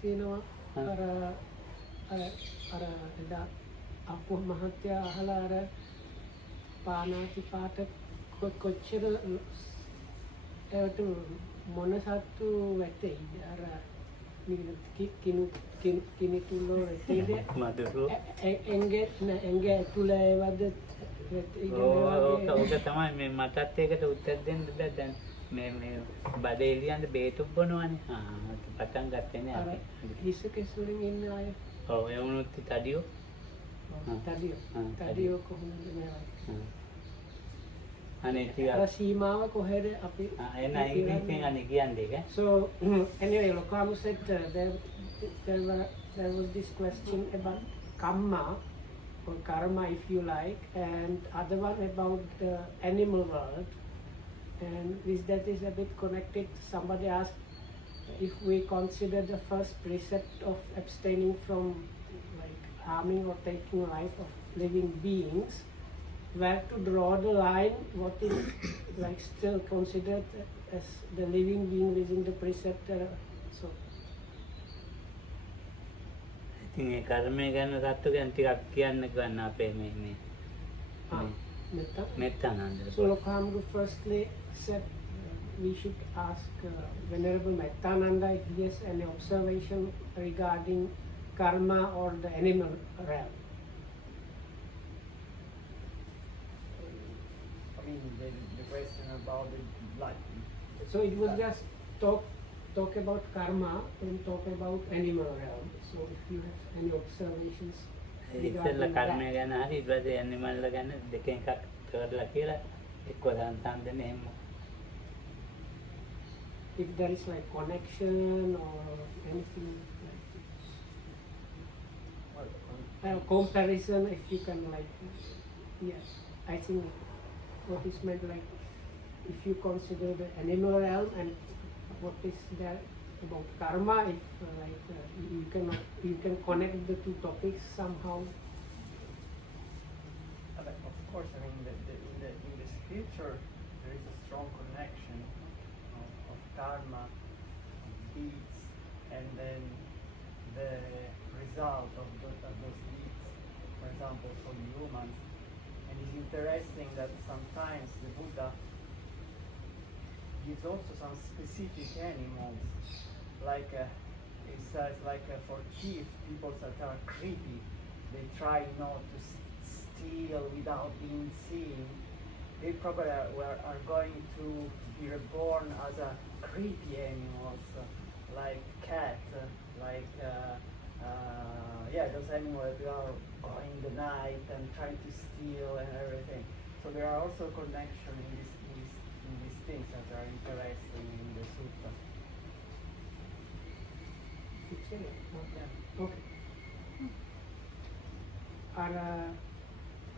තියෙනවා අර අර අර එදා අපු මහත්තයා අහලා අර පානාති පාට කොච්චර ඒවට මොන සත්තු වැටෙයිද අර කිනිතුල්ලෝ වැටෙයිද එංගේ ඇතුළ ඒවද ඕක තමයි මේ මටත් ඒකට උත්තර දෙන්න බෑ දැන් මේ බඩේ එළියන්ද බේතුක් බොනවනේ පටන් ගත්තේ නේ අපි හිස කෙසුලින් ඉන්න අය ඔව් ඒ වුණොත් තඩියෝ තඩියෝ කොහොමද මේවා අනේ ටික අර සීමාව කොහෙද අපි එන ඉංග්‍රීසියෙන් අනේ කියන්නේ ඒක so anyway Lokamu said there was this question about Kamma or karma if you like, and other one about the animal world, and this that is a bit connected. Somebody asked if we consider the first precept of abstaining from like harming or taking life of living beings, where to draw the line, what is like still considered as the living being within the precept, so ඉතින් ඒ කර්මය ගැන සත්තු ගැන ටිකක් කියන්න ගන්න අපේ මේ මෙත්තානන්ද so Lokamu firstly said we should ask Venerable Mettananda if he has any observation regarding karma or the animal realm. I mean, the question about the life. So it was just talk about karma and talk about animal realm. So if you have any observations ඉතින්ලා කර්මය ගැන හරි ඊට පස්සේ ඇනිමල් ගැන දෙකෙන් එකක් කරලා කියලා එක්ක සම්සම් දෙන්නේ එහෙම if there is like connection or anything like comparison, if you can like yes, I think what is meant like if you consider the animal realm and what is there about karma, if you can connect the two topics somehow. Of course, I mean, in the scripture there is a strong connection of karma, deeds, and then the result of those deeds. For example, for humans, and it's interesting that sometimes the Buddha gives also some specific animals, like it says, like for thieves, people that are creepy, they try not to steal without being seen. They probably are going to be reborn as a creepy animals, like cat, like those animals that are going in the night and trying to steal and everything. So there are also connections in these things that are interesting in the sutta. Okay. අර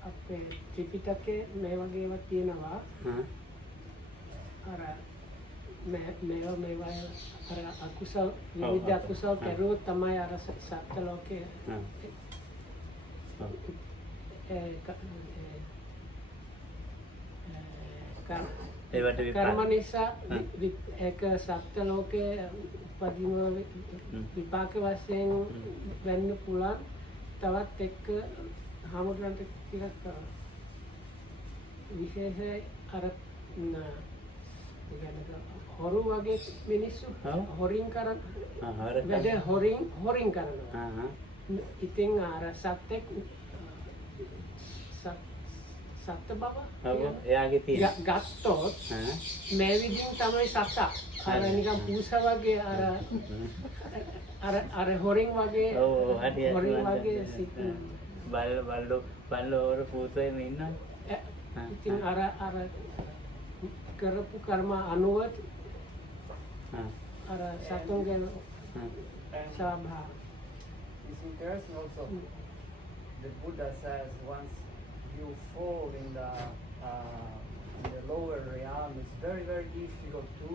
අපේ ත්‍රිපිටකේ මේ වගේ ඒවා තියෙනවා අර මේවා අර අකුසල් විවිධ අකුසල් කරුවොත් තමයි අර සත්ත්ව ලෝකේ කර්ම නිසා ඒක සත්ත්ව ලෝකේ උපදින විපාක වශයෙන් වෙන්න පුළුවන් තවත් එක්ක හමුදුරන්ට කියලා කරනවා විශේෂයි අර හොරු වගේ මිනිස්සු හොරින් කරන වැඩ හොරින් කරනවා ඉතින් අර සත්ත්වෙක් සත්ත්ව බව එයාගේ තියෙන ගත්තොත් මේ විදිහින් තමයි සතා අර නිකන් පූසා වගේ අර හොරින් වගේ හොරින් වගේ සිටින බල්ලෝ වර පූසෙම ඉන්නවා ඉතින් අර කරපු කර්ම අනුව අර සතුන්ගේ ස්වභාව. It's interesting also. The Buddha says once you fall in the lower realm, it's very, very difficult to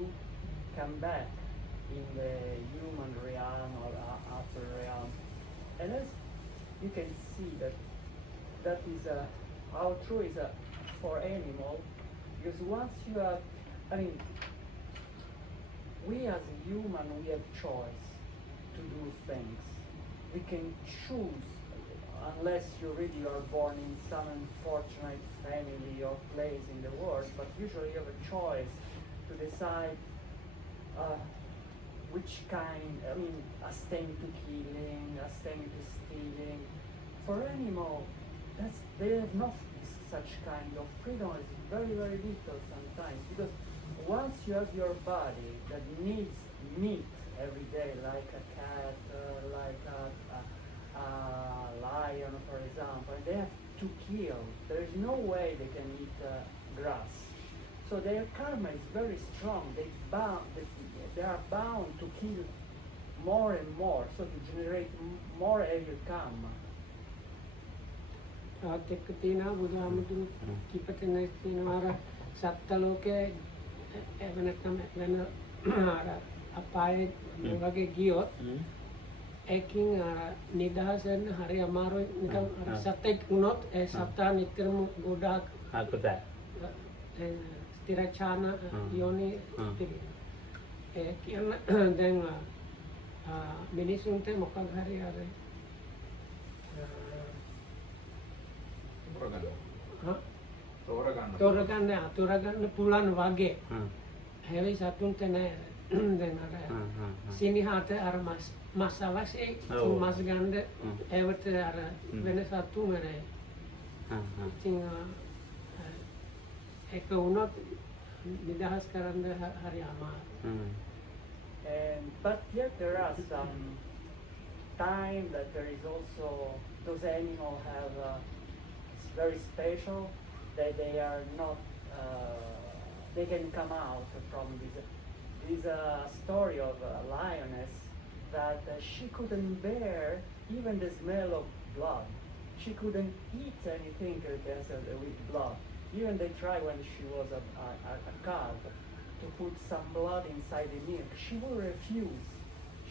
come back in the human realm or upper realm. And as you can see that is how true is for animal, because once you have, I mean, we as a human, we have choice. to do things. We can choose, unless you really are born in some unfortunate family or place in the world, but usually you have a choice to decide which kind, abstain to killing, abstain to stealing. For animal, they have not such kind of freedom. It's very, very little sometimes, because once you have your body that needs meat every day, like a cat, like a lion, for example, and they have to kill, there is no way they can eat grass. So their karma is very strong. They are bound to kill more and more, so to generate more heavy karma. තවත් එක්ක තියෙනවා බුදුහාමුදුරු කිපතෙනෙක් තියෙනවා අර සත්ත්ව ලෝකයේ එහෙම නැත්නම් වෙන අර අපායේ මේ වගේ ගියොත් ඒකින් නිදහස් වෙන්න හරි අමාරුයි නිකන් අර සත්ත්වෙක් වුණොත් ඒ සත්තා නිතරම ගොඩාක් ස්ථිරචාන යෝනි තිබෙනවා ඒ කියන දැන් මිනිසුන්ට මොකක් හරි අර තෝරගන්න පුළුවන් වගේ හැබැයි සතුන්ට නෑ දැන් අර සිනහට අර මස් අවශ්‍යයි මස් ගන්න ඒවට අර වෙන සතුන් නෑ ඉතින් ඒක වුණොත් නිදහස් කරන්න හරි අමාරුයි. But yet there are some time that there is also those animals have it's very special that they are not they can come out from this. There is a story of a lioness that she couldn't bear even the smell of blood. She couldn't eat anything with blood. Even they tried when she was a calf to put some blood inside the milk. She would refuse.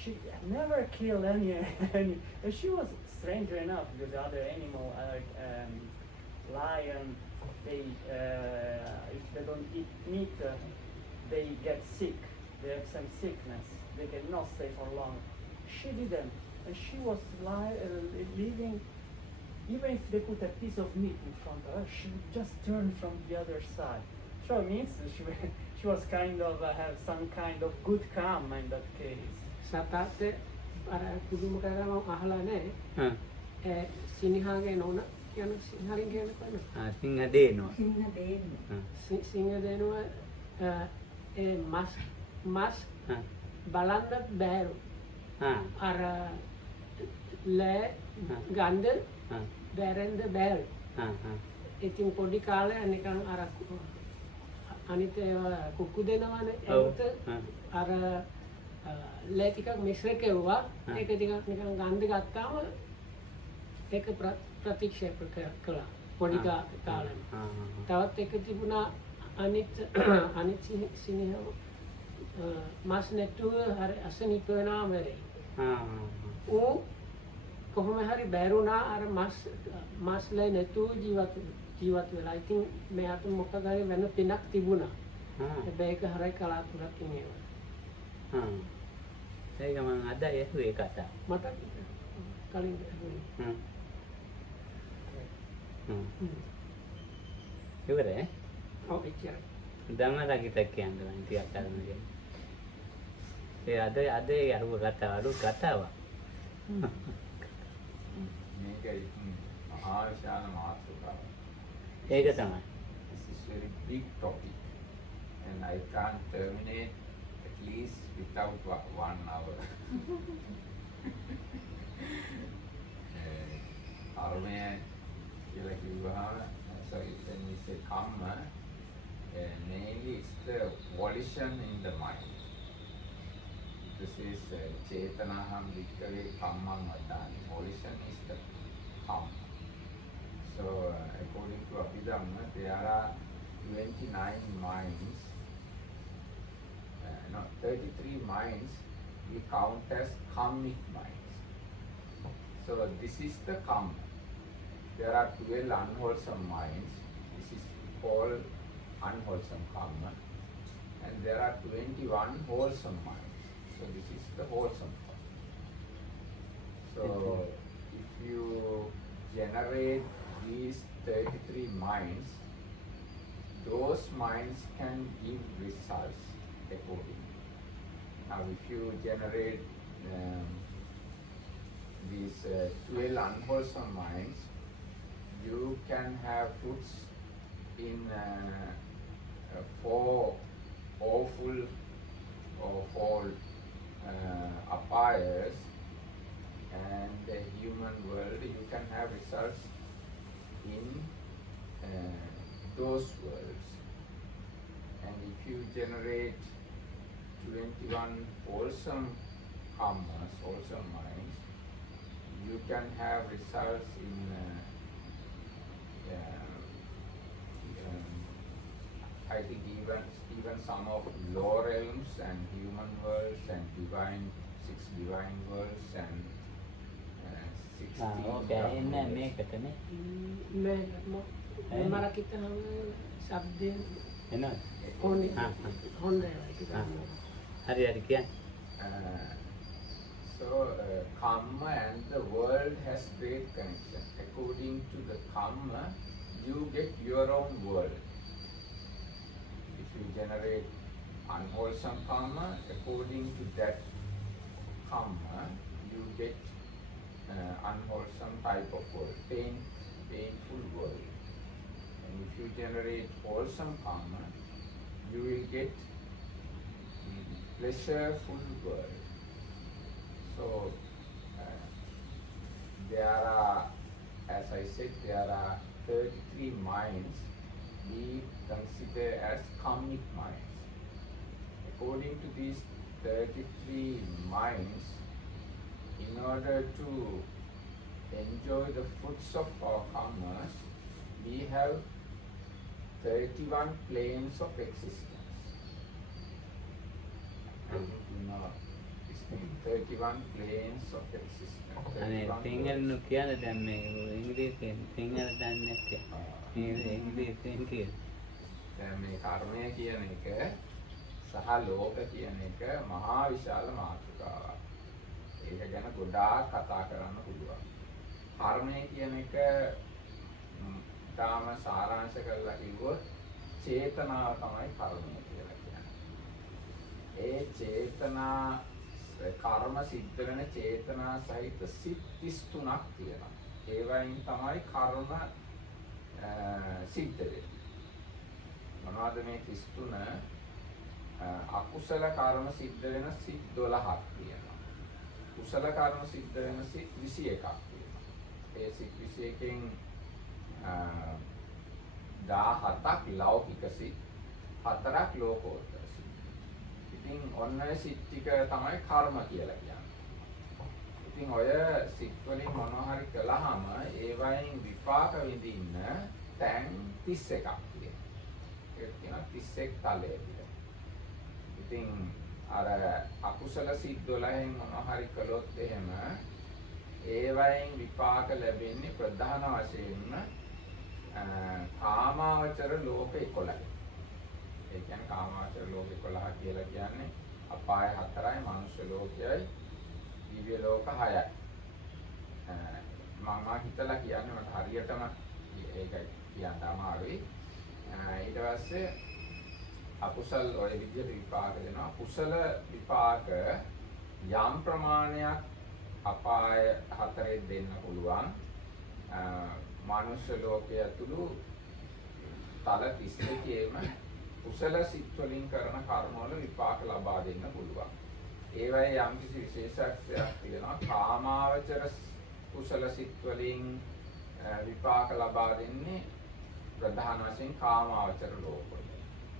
She never killed any. And she was stranger enough because the other animal, like lion, they if they don't eat meat, they get sick. They have some sickness. They cannot stay for long. She didn't, and she was living. Even if they put a piece of meat in front of her, she would just turn from the other side. So it means she was kind of have some kind of good karma in that case. සතාට අර කුදුම කරගම අහලා නැහැ. සිනහාගේ නෝන කියන සිංහලෙන් කියන්නේ කොහොමද? සිංහ දේනවා. සිංහ දේනවා ඒ මස් බලන්නත් බෑරු. අර ලෑ ගන්ධ බැරෙන්ද බෑරු. ඉතින් පොඩි කාලේ නිකන් අර අනිත් ඒවා කුක්කු දෙනවනේ ඒකට අර ලෑ ටිකක් මිශ්‍ර කෙරුවා ඒක ටිකක් නිකන් ගන්ධ ගත්තාම ඒක ප්‍රතික්ෂේප කළා පොඩි කාලේ. තවත් එක තිබුණා අනිත් සිනහ මස් නැතුව හරි අසනීප වෙනවා වෙරේ. ඌ කොහොම හරි බැරුණා අර මස් ලේ නැතුව ජීවත් වෙලා. ඉතින් මෙයාට මොකද හරි වෙන පිනක් තිබුණා. හැබැයි ඒක හරි කලාතුරකින් ඒවා. ඒක මම අද ඇහුවේ කතා. මට කලින් ඉවරයි. ඔව් එච්චරයි. ධම්ම රකිතක් කියන්නේ ටිකක් අරගෙන. ඒ අද අරුව කතාවක්. මේක මහා විශාල මාතෘකාවක්. ඒක තමයි. This is very big topic and I can't terminate at least without 1 hour. අරමය කියලා කිව්වහම sorry when we say Kamma, mainly it's the volition in the mind. This is Chetanaham Vikkave Kammam Vadani. Volition is the Kamma. So according to Abhidhamma, there are 29 minds, 33 minds we count as kammic minds. So this is the Kamma. There are 12 unwholesome minds. This is called unwholesome Kamma. And there are 21 wholesome minds. So this is the wholesome Kamma. So if you generate these 33 minds, those minds can give results accordingly. Now if you generate these 12 unwholesome minds, you can have fruits in 4 awful or 4 apayas, and the human world you can have results in those worlds. And if you generate 21 wholesome kammas, wholesome minds, you can have results in I think even some of lower realms and human worlds and 6 divine worlds and 16 ඕක ඇහෙන්නේ worlds. මේකටනේ. Memara kita sabde එනවද? Honda හා Honda kita. හරි හරි කියන්න. So Kamma and the world has great connection. According to the Kamma, you get your own world. If you generate unwholesome Kamma, according to that Kamma, you get unwholesome type of world, painful world. And if you generate wholesome Kamma, you will get pleasureful world. So there are, as I said, there are 33 minds we consider as kammic minds. According to these 33 minds, in order to enjoy the fruits of our kammas, we have 31 planes of existence. I think you know this thing, 31 planes of existence. අනේ 31 සිංහලනු කියන්න දැන් මේ ඉංග්‍රීසියෙන් සිංහල දන්නේ නැත්තේ. මේ ඉංග්‍රීසියෙන් කියන. දැන් මේ කර්මය කියන එක සහ ලෝක කියන එක මහා විශාල මාතෘකාවක්. ඒක ගැන ගොඩාක් කතා කරන්න පුළුවන්. කර්මය කියන එක තාම සාරාංශ කරලා කිව්වොත් චේතනාව තමයි කර්මය කියලා කියන්නේ. ඒ චේතනා කර්ම සිද්ධ වෙන චේතනා සහිත සිත් 33ක් තියෙනවා. ඒ වයින් තමයි කර්ම සිද්ධ වෙන්නේ. මොනවද මේ 33? අකුසල කර්ම සිද්ධ වෙන සිත් 12ක් තියෙනවා. කුසල කර්ම සිද්ධ වෙන සිත් 21ක් තියෙනවා. ඒ සිත් 21කින් 17ක් ලෞකික සිත්, 4ක් ලෝකෝත්තර සිත්. ඉතින් ඔන්න ඔය සිත් ටික තමයි කර්ම කියලා කියන්නේ. ඉතින් ඔය සිත් වලින් මොනවා හරි කළාම ඒ වයින් විපාක විඳින්න තැන් 31ක් තියෙනවා. ඒක කියනවා 31 තලය කියලා. ඉතින් අර අකුසල සිත් 12න් මොනවා හරි කළොත් එහෙම ඒ වයින් විපාක ලැබෙන්නේ ප්‍රධාන වශයෙන්ම කාමාවචර ලෝක 11යි. ඒ කියන්නේ කාමාවචර ලෝක 11 කියලා කියන්නේ අපාය 4යි, මනුෂ්‍ය ලෝකයයි, දිව්‍ය ලෝක 6යි. මම හිතලා කියන්නේ මට හරියටම ඒකයි කියන්න අමාරුයි. ඊට පස්සේ අකුසල් ඔය විදිහට විපාක දෙනවා. කුසල විපාක යම් ප්‍රමාණයක් අපාය 4 දෙන්න පුළුවන්. මනුෂ්‍ය ලෝකයේ ඇතුළු තල 32ේම කුසල සිත් වලින් කරන කර්ම වල විපාක ලබා දෙන්න පුළුවන්. ඒවයේ යම්කිසි විශේෂත්වයක් තියෙනවා. කාමාවචර කුසල සිත් වලින් විපාක ලබා දෙන්නේ ප්‍රධාන වශයෙන් කාමාවචර ලෝකවල.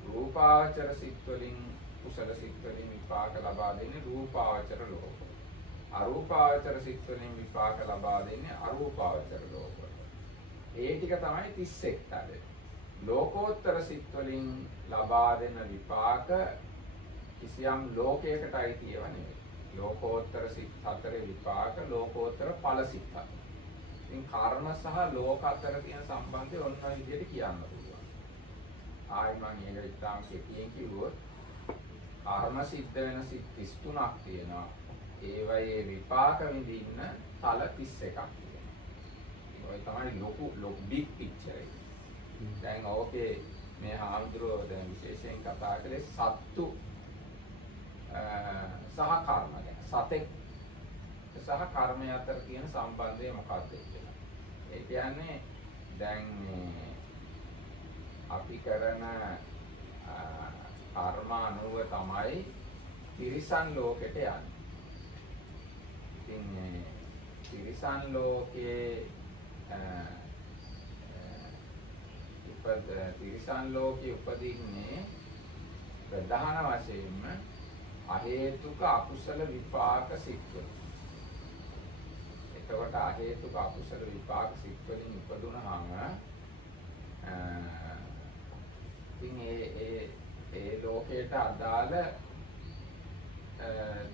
රූපාවචර සිත් වලින් කුසල සිත් වලින් විපාක ලබා දෙන්නේ රූපාවචර ලෝකවල. අරූපාවචර සිත් වලින් විපාක ලබා දෙන්නේ අරූපාවචර ලෝකවල. ඒ ටික තමයි 31 තලය. ලෝකෝත්තර සිත් වලින් ලබා දෙන විපාක කිසියම් ලෝකයකට අයිති ඒවා නෙවෙයි. ලෝකෝත්තර සිත් 4 විපාක ලෝකෝත්තර ඵල සිත් 4. ඉතින් කර්ම සහ ලෝක අතර තියෙන සම්බන්ධය ඔන්න ඔය විදිහට කියන්න පුළුවන්. ආයි මම ඒක ඉතාම කෙටියෙන් කිව්වොත් කර්ම සිද්ධ වෙන සිත් 33ක් තියෙනවා. ඒවයේ විපාක විඳින්න තල 31ක් තියෙනවා. ඔය තමයි ලොකු big picture එක. දැන් ඕකේ මේ හාමුදුරුවෝ දැන් විශේෂයෙන් කතා කළේ සත්තු සහ කර්ම ගැන. සතෙක් සහ කර්මය අතර තියෙන සම්බන්ධය මොකක්ද කියලා. ඒ කියන්නේ දැන් අපි කරන කර්ම අනුව තමයි තිරිසන් ලෝකෙට යන්නේ. ඉතින් තිරිසන් ලෝකයේ තිරිසන් ලෝකයේ උපදින්නේ ප්‍රධාන වශයෙන්ම අහේතුක අකුසල විපාක සිත්වල. එතකොට අහේතුක අකුසල විපාක සිත්වලින් උපදුනහම ඉතින් ඒ ලෝකයට අදාළ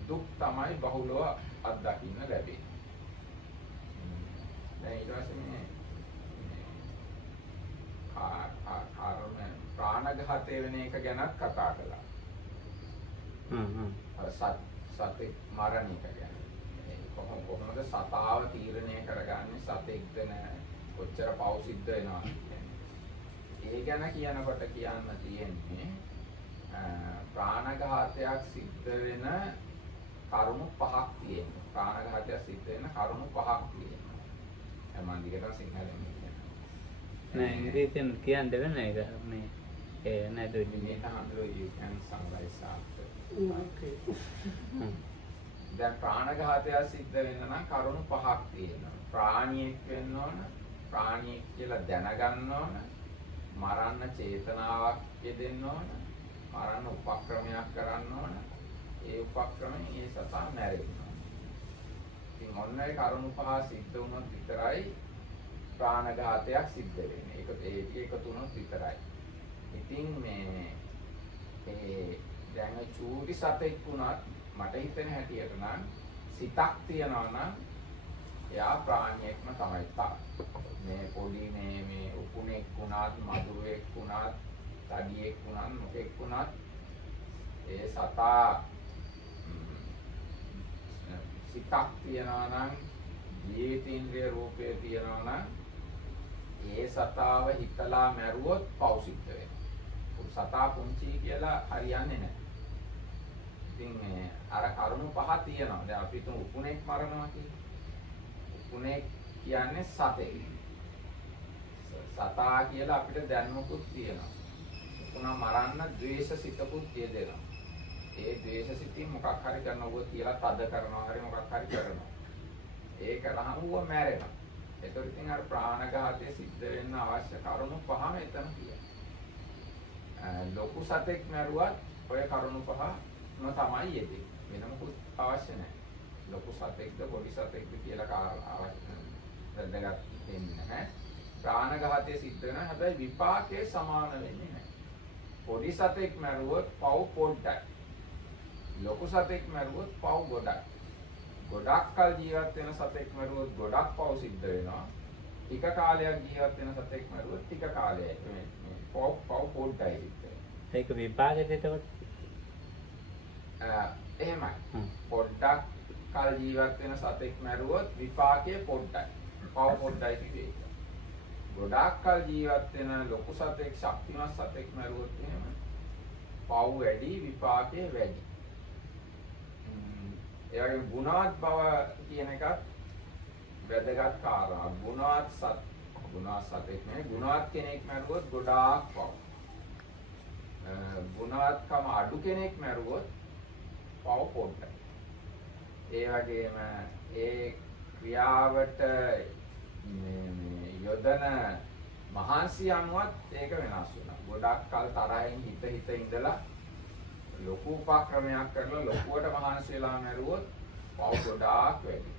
දුක් තමයි බහුලව අත්දකින්න ලැබෙන්නේ. දැන් ඊට පස්සේ මේ කර්ම ප්‍රාණඝාතය වෙන එක ගැනත් කතා කළා. සතෙක් මරණ එක ගැන. කොහොමද සතාව තීරණය කරගන්නේ සතෙක්ද නැහැ කොච්චර පව් සිද්ධ වෙනවද ඒ ගැන කියනකොට කියන්න තියෙන්නේ ප්‍රාණඝාතයක් සිද්ධ වෙන කරුණු 5ක් තියෙනවා. ප්‍රාණඝාතයක් සිද්ධ වෙන කරුණු 5ක් තියෙනවා. මම දිගට සිංහලෙන් කියනවා. නෑ ඉංග්‍රීසියෙන් කියන්න වෙන එක මේ ඒ නේද මේ තහඬු you can summarize after. Okay. දැන් ප්‍රාණඝාතය සිද්ධ වෙන්න නම් කරුණු 5ක් තියෙනවා. ප්‍රාණියෙක් වෙන්න ඕන, ප්‍රාණියෙක් කියලා දැනගන්න ඕන, මරන්න චේතනාවක් යෙදෙන්න ඕන, මරන්න උපක්‍රමයක් කරන්න ඕන, ඒ උපක්‍රමයෙන් ඒ සතා මැරෙන්න ඕන. ඉතින් ඔන්න ඒ කරුණු 5 සිද්ධ වුණොත් විතරයි ප්‍රාණඝාතයක් සිද්ධ වෙන්නේ. ඒක තුනක් විතරයි. ඉතින් මේ දැන් චූටි සතෙක් වුණත් මට හිතෙන හැටියට නම් සිතක් තියනවා නම් එයා ප්‍රාණියෙක්ම තමයි තා. මේ පොඩි මේ උකුණෙක් වුණත්, මදුරුවෙක් වුණත්, තඩියෙක් වුණත්, මොකෙක් වුණත් ඒ සතා සිතක් තියනවා නම් ජීවිතේන්ද්‍රිය රූපය තියනවා නම් ඒ සතාව හිතලා මැරුවොත් පව් සිද්ධ වෙනවා. සතා පුංචි කියලා හරියන්නේ නැහැ. ඉතින් අර කරුණු 5 තියෙනවා. දැන් අපි තුන් උකුණෙක් මරනවා කියන්නේ. උකුණෙක් කියන්නේ සතෙක්. සතා කියලා අපිට දැනුමකුත් තියෙනවා. උකුණා මරන්න ද්වේෂ සිතකුත් තියෙනවා. ඒ ද්වේෂ සිතින් මොකක් හරි කරනවා කියලා තද කරනවා හරි මොකක් හරි කරනවා. ඒක රහම ඌව මැරෙනවා. ඒතකොට ඉතින් අර ප්‍රාණඝාතය සිද්ධ වෙන්න අවශ්‍ය කරුණු 5ම එතන තියෙනවා. ලොකු සතෙක් මැරුවත් ඔය කරුණු 5ම තමයි යෙදෙන්නේ. වෙන මොකුත් අවශ්‍ය නැහැ. ලොකු සතෙක්ද පොඩි සතෙක්ද කියලා වැදගත් වෙන්නේ නැහැ. ප්‍රාණඝාතය සිද්ධ වෙනවා. හැබැයි විපාකේ සමාන වෙන්නේ නැහැ. පොඩි සතෙක් මැරුවොත් පව් පොඩ්ඩයි. ලොකු සතෙක් මැරුවොත් පව් ගොඩක්. ගොඩක් කල් ජීවත් වෙන සතෙක් මැරුවොත් ගොඩක් පව් සිද්ධ වෙනවා. ටික කාලයක් ජීවත් වෙන සතෙක් මැරුවොත් ටික කාලයක් මේ පව් පොඩ්ඩයි සිද්ධ වෙනවා. ඒක විපාකෙද එතකොට? එහෙමයි. පොඩ්ඩක් කල් ජීවත් වෙන සතෙක් මැරුවොත් විපාකය පොඩ්ඩයි. පව් පොඩ්ඩයි කිව්වේ. ගොඩක් කල් ජීවත් වෙන ලොකු සතෙක් ශක්තිමත් සතෙක් මැරුවොත් එහෙම පව් වැඩි විපාකය වැඩි. ඒ වගේම ගුණවත් බව කියන එකත් වැදගත් කාරණා. ගුණවත් සතෙක් නෙවෙයි ගුණවත් කෙනෙක් මැරුවොත් ගොඩාක් පව්. ගුණවත්කම අඩු කෙනෙක් මැරුවොත් පව් පොඩ්ඩයි. ඒ වගේම ඒ ක්‍රියාවට යොදන මහන්සි අනුවත් ඒක වෙනස් වෙනවා. ගොඩක් කල් තරහින් හිත ඉඳලා ලොකු උපක්‍රමයක් කරලා ලොකුවට මහන්සි වෙලා මැරුවොත් පව් ගොඩාක් වැඩි.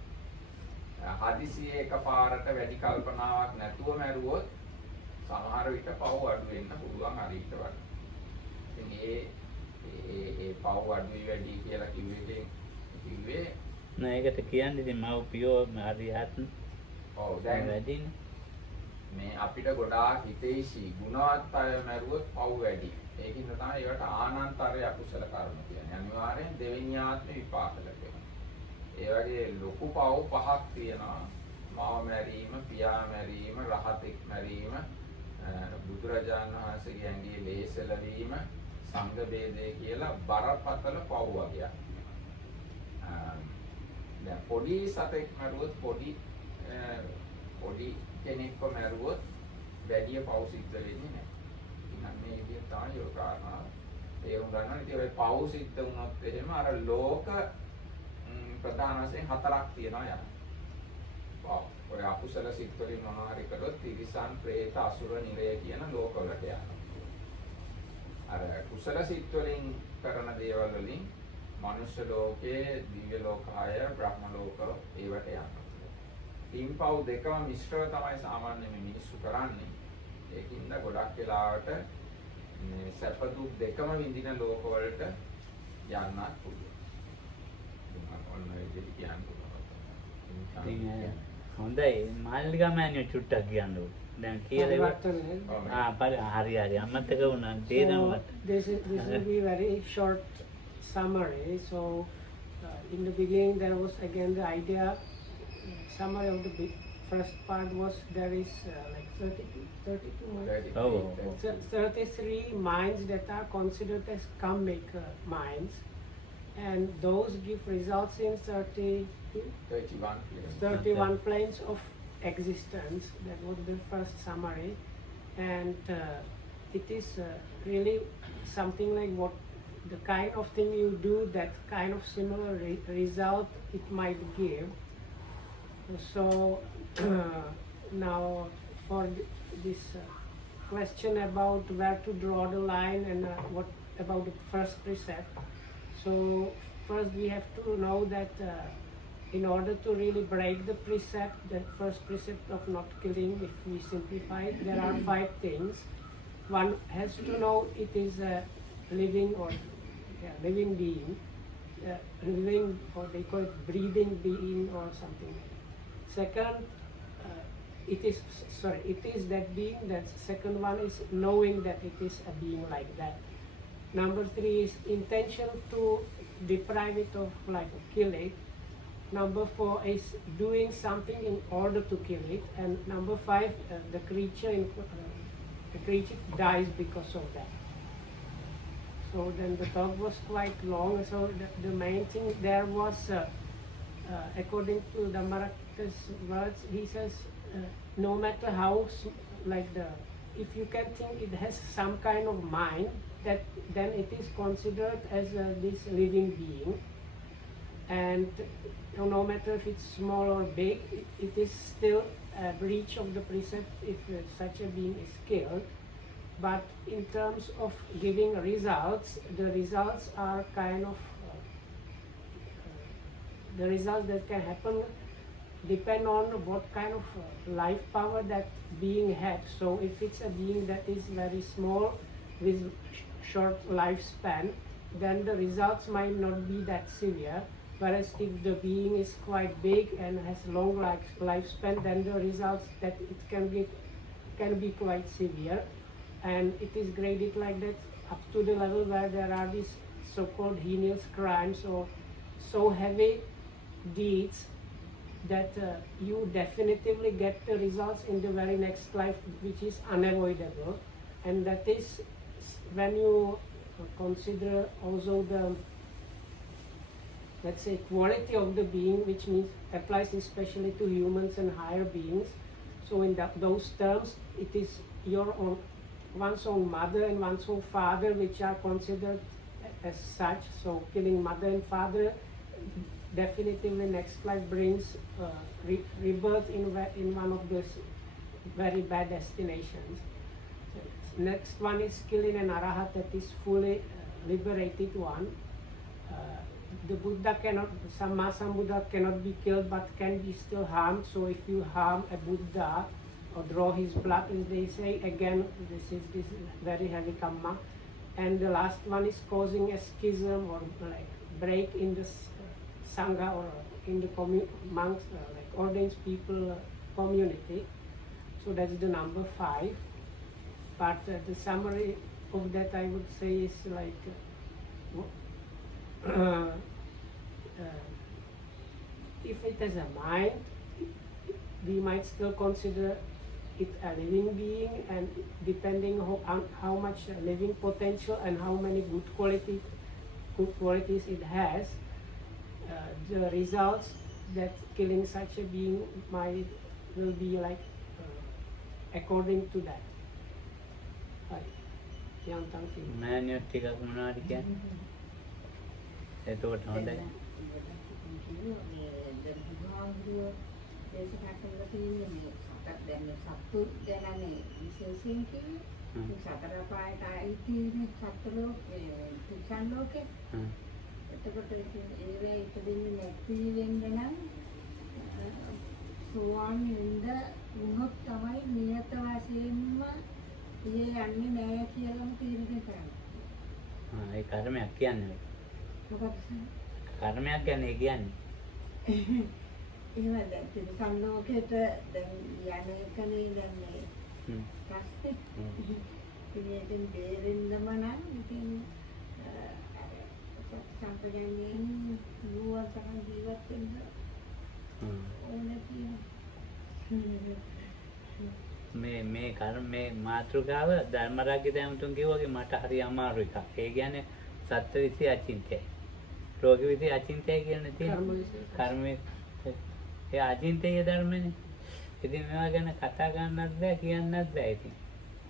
හදිසියේ එකපාරට වැඩි කල්පනාවක් නැතුව මැරුවොත් සමහර විට පව් අඩු වෙන්න පුළුවන් හරියට වඩා. ඉතින් ඒ පව් අඩුයි වැඩි කියලා කිව්වේ නෑ ඒකට කියන්නේ ඉතින් මව්පියෝ හරියට ඔව් දැන් වැඩිනේ. මේ අපිට ගොඩාක් හිතේසි ගුණවත් අය මැරුවොත් පව් වැඩි. ඒකින්ද තමයි ඒකට ආනන්තරය අකුසල කර්ම කියන්නේ. අනිවාර්යෙන් දෙවෙනි ආත්මේ විපාක ලැබෙනවා. ඒ වගේ ලොකු පව් පහක් තියෙනවා. මාව මැරීම, පියා මැරීම, රහතෙක් මැරීම, බුදුරජාණන් වහන්සේගේ ඇඟේ ලේසලවීම, සංඝ බේදය කියලා බරපතල පව් වගේක්. දැන් පොඩි සතෙක් මැරුවොත් පොඩි කෙනෙක්ව මැරුවොත් වැඩි පව් සිද්ධ වෙන්නේ නැහැ. ඉතින් මේ විදිහට තමයි ඔය කාරණා තේරුම් ගන්න ඕනේ. ඉතින් ඔය පව් සිද්ධ වුණොත් එහෙම අර ලෝක ප්‍රධාන වශයෙන් හතරක් තියෙනවා යන. ඔය අකුසල සිත් වලින් මොනවා හරි කළොත් තිරිසන්, പ്രേත, අසුර, නිරය කියන ලෝකවලට යනවා. අර කුසල සිත් වලින් කරන දේවල් වලින් මනුෂ්‍ය ලෝකයේ, දිව්‍ය ලෝකය, බ්‍රහ්ම ලෝක ඒවට යනවා. පින්පව් දෙකම මිශ්‍රව තමයි සාමාන්‍යයෙන් මිනිස්සු කරන්නේ. ඒකින්ද ගොඩක් වෙලාවට මේ සැප දුක් දෙකම විඳින ලෝකවලට යන්නත් පුළුවන්. ඔන්න ඒ විදිහට කියන්න පුළුවන්. හොඳයි මාල්ලිකා මෑනියෝ චුට්ටක් කියන්නකෝ. දැන් කියලා හරි අමතක වුණා තේරෙනවද? This will be very short summary. So in the beginning there was again the idea, summary of the first part was there is like 32 minds. 33 minds that are considered as kammic minds, and those give results in 31 planes of existence. That was the first summary, and it is really something like what the kind of thing you do, that kind of similar result it might give. So now for this question about where to draw the line and what about the first precept. So first we have to know that in order to really break the precept, the first precept of not killing, if we simplify it, there are 5 things. One has to know it is a living or living being, living, or they call it breathing being or something. Second, it is that being. That second one is knowing that it is a being like that. Number 3 is intention to deprive it of life, or kill it. Number 4 is doing something in order to kill it. And number 5, the creature dies because of that. So then the talk was quite long. So the main thing there was, according to Dhamma's words, he says, no matter how, if you can think it has some kind of mind, that then it is considered as this living being. And no matter if it's small or big, it is still a breach of the precept if such a being is killed. But in terms of giving results, the results are kind of the results that can happen depend on what kind of life power that being had. So if it's a being that is very small with short lifespan, then the results might not be that severe. Whereas if the being is quite big and has long lifespan, then the results that it can give can be quite severe. And it is graded like that up to the level where there are these so-called heinous crimes or so heavy deeds that you definitively get the results in the very next life, which is unavoidable. And that is when you consider also the, let's say, quality of the being, which means applies especially to humans and higher beings. So in those terms, it is your own, one's own mother and one's own father which are considered as such. So killing mother and father definitively next life brings rebirth in one of those very bad destinations. Next one is killing an arahat, that is fully liberated one. The Buddha cannot, Samma Sambuddha cannot be killed but can be still harmed. So if you harm a Buddha or draw his blood, as they say, again this is very heavy kamma. And the last one is causing a schism or like break in the sangha or in the monks, like ordained people community. So that's the number 5. But the summary of that, I would say, is like if it has a mind, we might still consider it a living being, and depending on how much living potential and how many good qualities it has, the results that killing such a being will be like according to that. Yang tangki. මෑනියොත් ටිකක් මොනවද කියන්නේ? එතකොට හොඳයි. දේශනා කරලා තියෙන්නේ මේ සතර දැන් මේ සත්තු ගැනනේ විශේෂයෙන් කියන්නේ. මේ සතර පායට ආයිතිනේ සත්තු ලෝකේ තිසන් ලෝකේ. එතකොට ඒවා ඉපදින්නේ නැති වෙන්න නම් සෝවාන් වෙන්න වුණොත් තමයි නියත වශයෙන්ම ඒ යන්නේ නැහැ කියලාම තීරණය කරන්නේ. ඒ කර්මයක් කියන්නේ. මොකක්ද? කර්මයක් ගැන කියන්නේ. එහෙම දැන් තිසන් ලෝකෙට දැන් යන්නේ කනේ දැන් මේ ප්‍රශ්නේ. ඉතින් බේරෙන්නම නම් ඉතින් සම්පජන්යෙන් නුවණට ජීවත් වෙන්න ඕනේ තියෙනවා. මේ කර්ම මේ මාතෘකාව ධර්මරාග්‍ය දැනුතුන් කිව්වාගේ මට හරි අමාරු එකක්. ඒ කියන්නේ සත්‍ය විසි අචින්තයයි. රෝග විසි අචින්තයයි කියන්නේ තියෙන්නේ. කර්මයේ ඒ අචින්තය ධර්මනේ. ඉතින් මේවා ගැන කතා කරන්නත් බෑ කියන්නත් බෑ ඉතින්.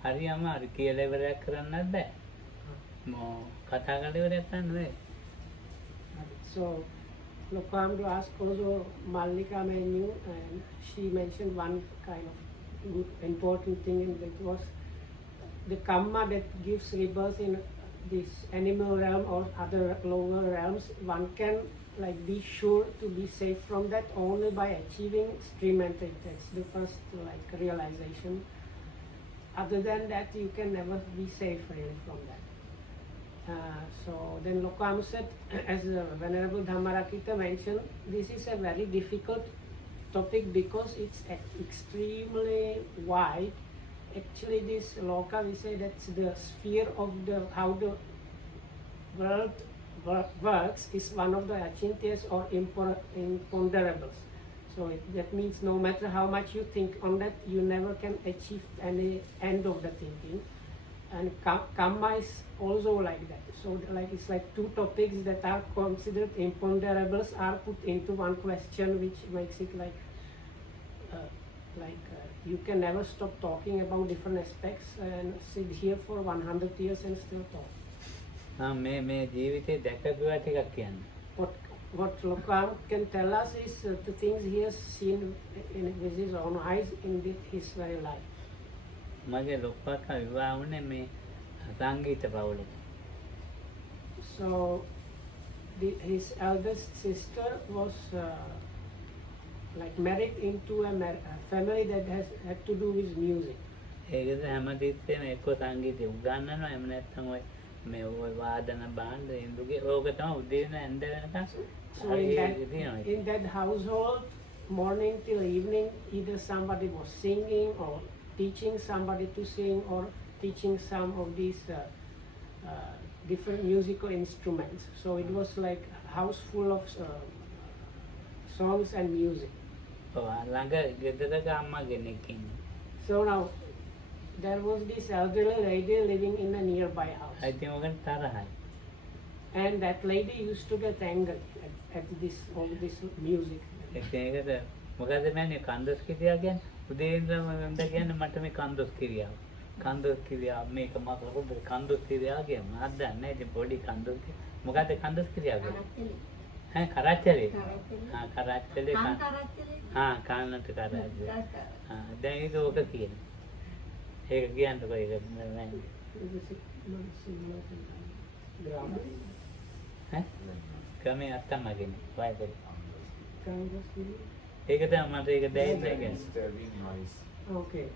හරි අමාරු කියලා ඉවරයක් කරන්නත් බෑ. කතා කරලා ඉවරයක් කරන්න බෑ. So, Lokamdu asked also Mallika menu, and she mentioned one kind of good, important thing, and that was the Kamma that gives rebirth in this animal realm or other lower realms. One can like be sure to be safe from that only by achieving stream entry. That's the first like realization. Other than that, you can never be safe really from that. So then Lokamu said, as Venerable Dhammarakita mentioned, this is a very difficult topic because it's extremely wide. Actually, this loka, we say that's the sphere of how the world works is one of the achintyas or imponderables. So that means no matter how much you think on that, you never can achieve any end of the thinking. And Kamma is also like that. So like it's like two topics that are considered imponderables are put into one question, which makes it like you can never stop talking about different aspects and sit here for 100 years and still talk. මේ ජීවිතේ දැකපුවා ටිකක් කියන්නේ. What Lokam can tell us is the things he has seen with his own eyes in his very life. මගේ ලොක්කාට විවාහ වුණේ මේ සංගීත පවුලක. So his eldest sister was like married into a family that had to do with music. ඒකද හැමතිස්සෙම එක්ක සංගීතය උගන්වනවා එහෙම නැත්නම් ඔය මේ ඔය වාදන බාණ්ඩ ඉන්දුගේ ඕක තමයි උදේ ඉඳන් ඇඳ වෙනකන්. So in that household, morning till evening, either somebody was singing or teaching somebody to sing or teaching some of these different musical instruments. So it was like a house full of songs and music. So now there was this elderly lady living in a nearby house. And that lady used to get angry at all this music. මොකද මන්නේ කන්දස් කිරියා කියන්නේ උදේ ඉඳන් මම කියන්නේ මට මේ කන්දස් කිරියාව මේක මම කන්දස් කිරියා කියන්නේ මම දන්නේ නැහැ ඉතින් පොඩි කන්දස් මොකද කන්දස් කිරියාව ඈ කරච්චලේ කරච්චලේ කාන්නට කරච්චලේ දැන් ඒක ඔක කියන්නේ ඒක කියන්නකො ඒක නෑ කමේ අත්තමගෙන වයිද ඒක තමයි මට ඒක දැනෙන්නේ කියන්නේ Disturbing noise. Okay.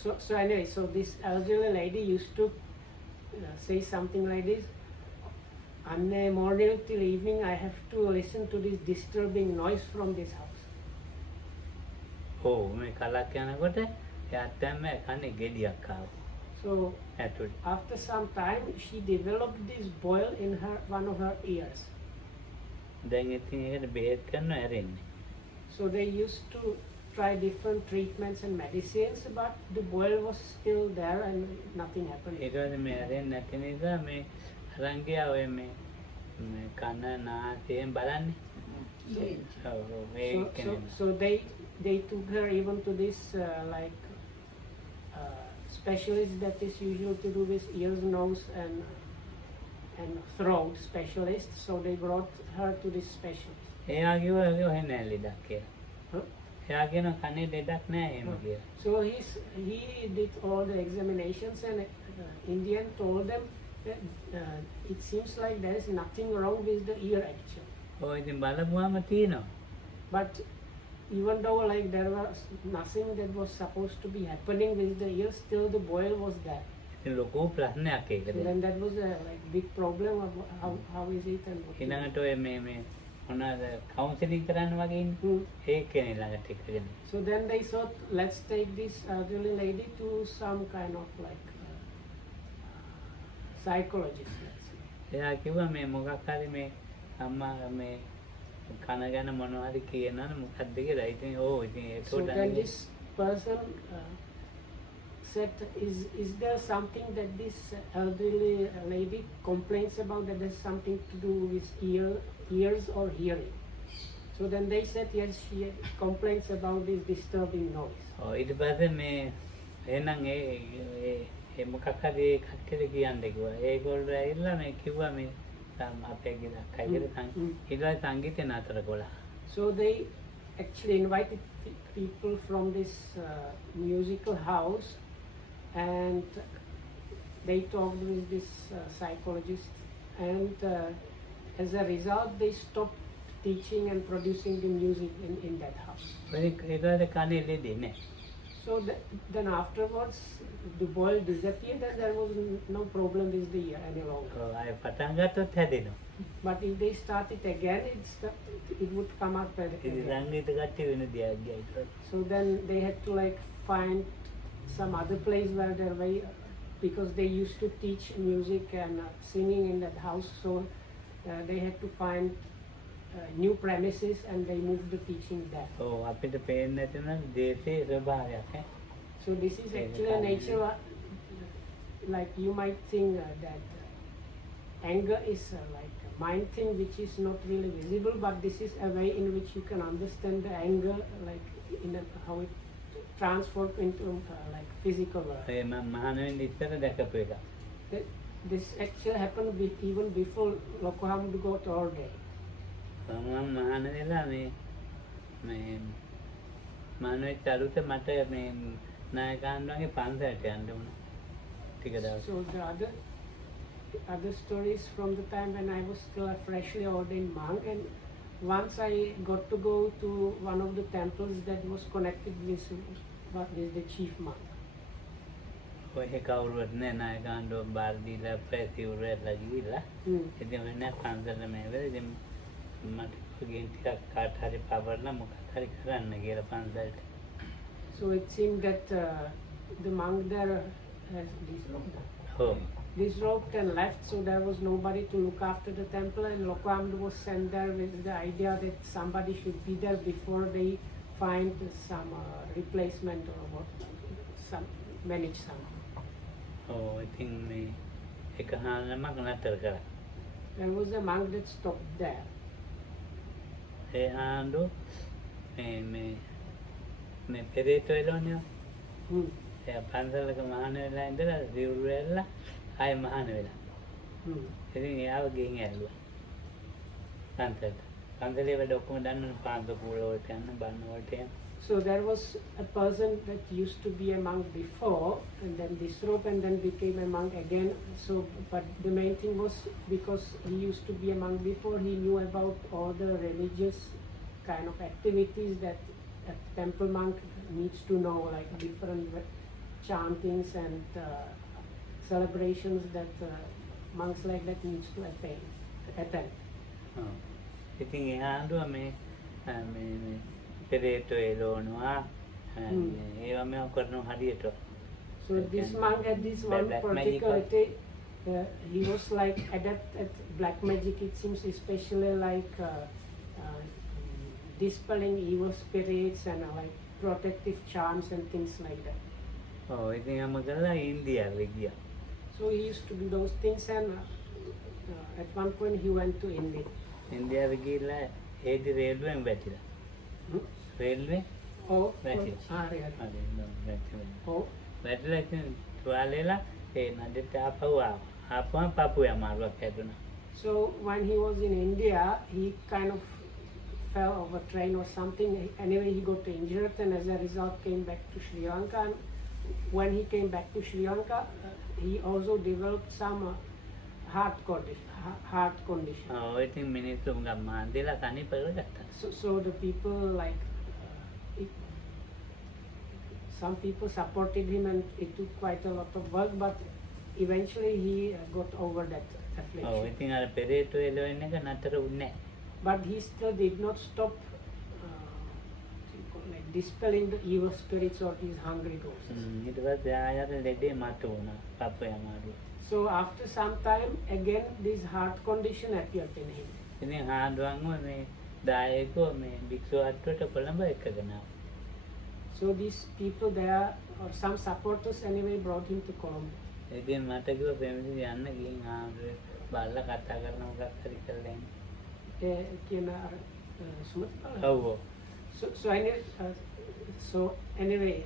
So anyway, so this elderly lady used to say something like this. On a morning till evening, I have to listen to this disturbing noise from this house. Oh, මේ කලක් යනකොට එයාටම කන්නේ ගෙඩියක් ආවා. So after some time, she developed this boil in one of her ears. දැන් ඉතින් ඒකට බෙහෙත් කරනවා ඇරෙන්නේ. So they used to try different treatments and medicines, but the boil was still there and nothing happened. ඊට පස්සේ මේ ඇරෙන්නේ නැති නිසා මේ අරන් ගියා ඔය මේ කන නාසයෙන් බලන්නේ. ඔව් මේ So they took her even to this specialist that is usual to do with ears, nose, and throat specialist. So they brought her to this specialist. එයා කිව්වා ඔහෙ නෑ ලෙඩක් කියලා. Huh? එයා කියනවා කනේ ලෙඩක් නෑ එහෙම කියලා. So he did all the examinations, and in the end told them that it seems like there is nothing wrong with the ear actually. ඔය ඉතින් බලමුවම තියෙනවා. But even though like there was nothing that was supposed to be happening with the ear, still the boil was there. ඉතින් ලොකු ප්‍රශ්නයක් ඒක. So then that was a big problem of how is it and what. ඊළඟට ඔය මේ මොනවාද කවුන්සලින් කරන්න වගේ ඉන්නේ. ඒ කෙනෙක් ළඟට එක්කගෙන. So then they thought, let's take this elderly lady to some kind of psychologist. Let's say. එයා කිව්වා මේ මොකක් හරි මේ අම්මා මේ කන ගැන මොනවා හරි කියනවනේ මොකක්ද කියලා. ඉතින් ඕ ඉතින් So ඒකට then this person said, is there something that this elderly lady complains about, that there's something to do with ears or hearing? So then they said, yes, she complains about this disturbing noise. ඔව් ඊට පස්සේ මේ එහෙනම් ඒ මොකක් හරි ඒ කට්ටියට කියන්න කිව්වා. ඒගොල්ලෝ ඇවිල්ලා මේ කිව්වා මේ අපේ ගෙදර කයිදේ ඊට පස්සේ සංගීතය නතර කළා. So they actually invited people from this musical house, and they talked with this psychologist, and as a result they stopped teaching and producing the music in that house. ඒක පස්සේ කනේ ලෙඩේ නෑ. So then afterwards the boil disappeared and there was no problem with the ear any longer. ඔව් ආයෙ පටන් ගත්තොත් හැදෙනවා. But if they start it again, it would come up ඉතින් again. සංගීත කට්ටිය වෙන දියක් ගියා ඊට පස්සේ. So then they had to find some other place where there were, because they used to teach music and singing in that house. So they had to find new premises and they moved the teaching there. ඔව් අපිට පේන්නේ නැති නම් දේශේ ස්වභාවයක් ඈ. So this is actually a nature, like you might think that anger is like a mind thing which is not really visible, but this is a way in which you can understand the anger, like how it transforms into physical world. ඒ මම මහාන වෙන්න ඉස්සර දැකපු එක. This actually happened even before Lokohamdu got ordained. මම මහාන වෙලා මේ මහාන වෙච්ච අලුත මට මේ නායකයන්ගේ පන්සලට යන්න වුණා. ටික දවස්. So the other stories from the time when I was still a freshly ordained monk, and once I got to go to one of the temples that was connected with the chief monk. ඔය කවුරුවත් නෑ නායකයන්ව බාර දීලා පැසිවුරලා ගිහිල්ලා. ඉතින් මම නෑ පන්සල මේ වෙලේ ඉතින් මට ගෙන් ටිකක් කාට හරි පවර්ලා මොකක් හරි කරන්න කියලා පන්සලට. So it seemed that the monk there has disrobed and left, so there was nobody to look after the temple, and Lokohamdu was sent there with the idea that somebody should be there before they find some replacement or manage somehow. ඔව් ඉතින් මේ එක හානමක් නතර කරා. There was a monk that stopped there. ඒ හාන්දු මේ පෙරේතෝ එළවන්නේ. එයා පන්සලක මහාන වෙලා ඉඳලා සිවුරු වෙලා ආයෙ මහාන වෙලා. ඉතින් එයාව ගෙන් ඇල්ලුවා. පන්සලට. පන්සලේ වැඩ ඔක්කොම දන්නවනේ පාන්දර පූල වලට යන්න බන්න වලට යන්න. So there was a person that used to be a monk before, and then disrobed and then became a monk again. So, but the main thing was because he used to be a monk before, he knew about all the religious kind of activities that a temple monk needs to know, like different chantings and celebrations that monks like that needs to attend. ඉතින් ඒ හාන්දුව මේ පෙරේතෝ එළවනවා ඒවා මේව කරනවා හරියට. So this monk had this one particularity he was like adept at black magic, it seems, especially like dispelling evil spirits and like protective charms and things like that. ඔව් ඉතින් හැම කරලා ඉන්දියාවේ ගියා. So he used to do those things, and at one point he went to India. ඉන්දියාවේ ගිහිල්ලා ඒදි රේල්වෙන් වැටිලා. රේල්වේ Oh, වැටිලා. really? හරි වැටිලා. Oh, වැටිලා ඉතින් තුවාලේලා ඒ නඩේට ආපහු ආවා. ආපහුම පපුවේ අමාරුවක් හැදුනා. so when he was in India, he kind of fell off a train or something. Anyway, he got injured, and as a result came back to Sri Lanka. And when he came back to Sri Lanka, he also developed some heart condition. ඔව් ඉතින් මිනිස්සු මාන්දේලා තනි කරගත්තා. So the people like some people supported him, and it took quite a lot of work, but eventually he got over that ඔව් affliction. ඉතින් අර පෙරේතෝ එළවෙන එක නතර වුණේ නැහැ. But he still did not stop like dispelling the evil spirits or his hungry ghosts. ඊට පස්සේ ආයෙත් ලෙඩේ මතු වුණා පපුවේ අමාරුව. So after some time, again this heart condition appeared in him. ඉතින් හාන්දුවන්ව මේ දායකෝ මේ භික්ෂු අට්ටුවට කොළඹ එක්කගෙන ආවා. So these people there, or some supporters anyway, brought him to Colombo. ඉතින් මට කිව්වා ප්‍රේමදී යන්න ගිහින් ආන්දුවේ බලලා කතා කරන මොකක් හරි කරලා එන්න. ඔව් ඔව්. So anyway,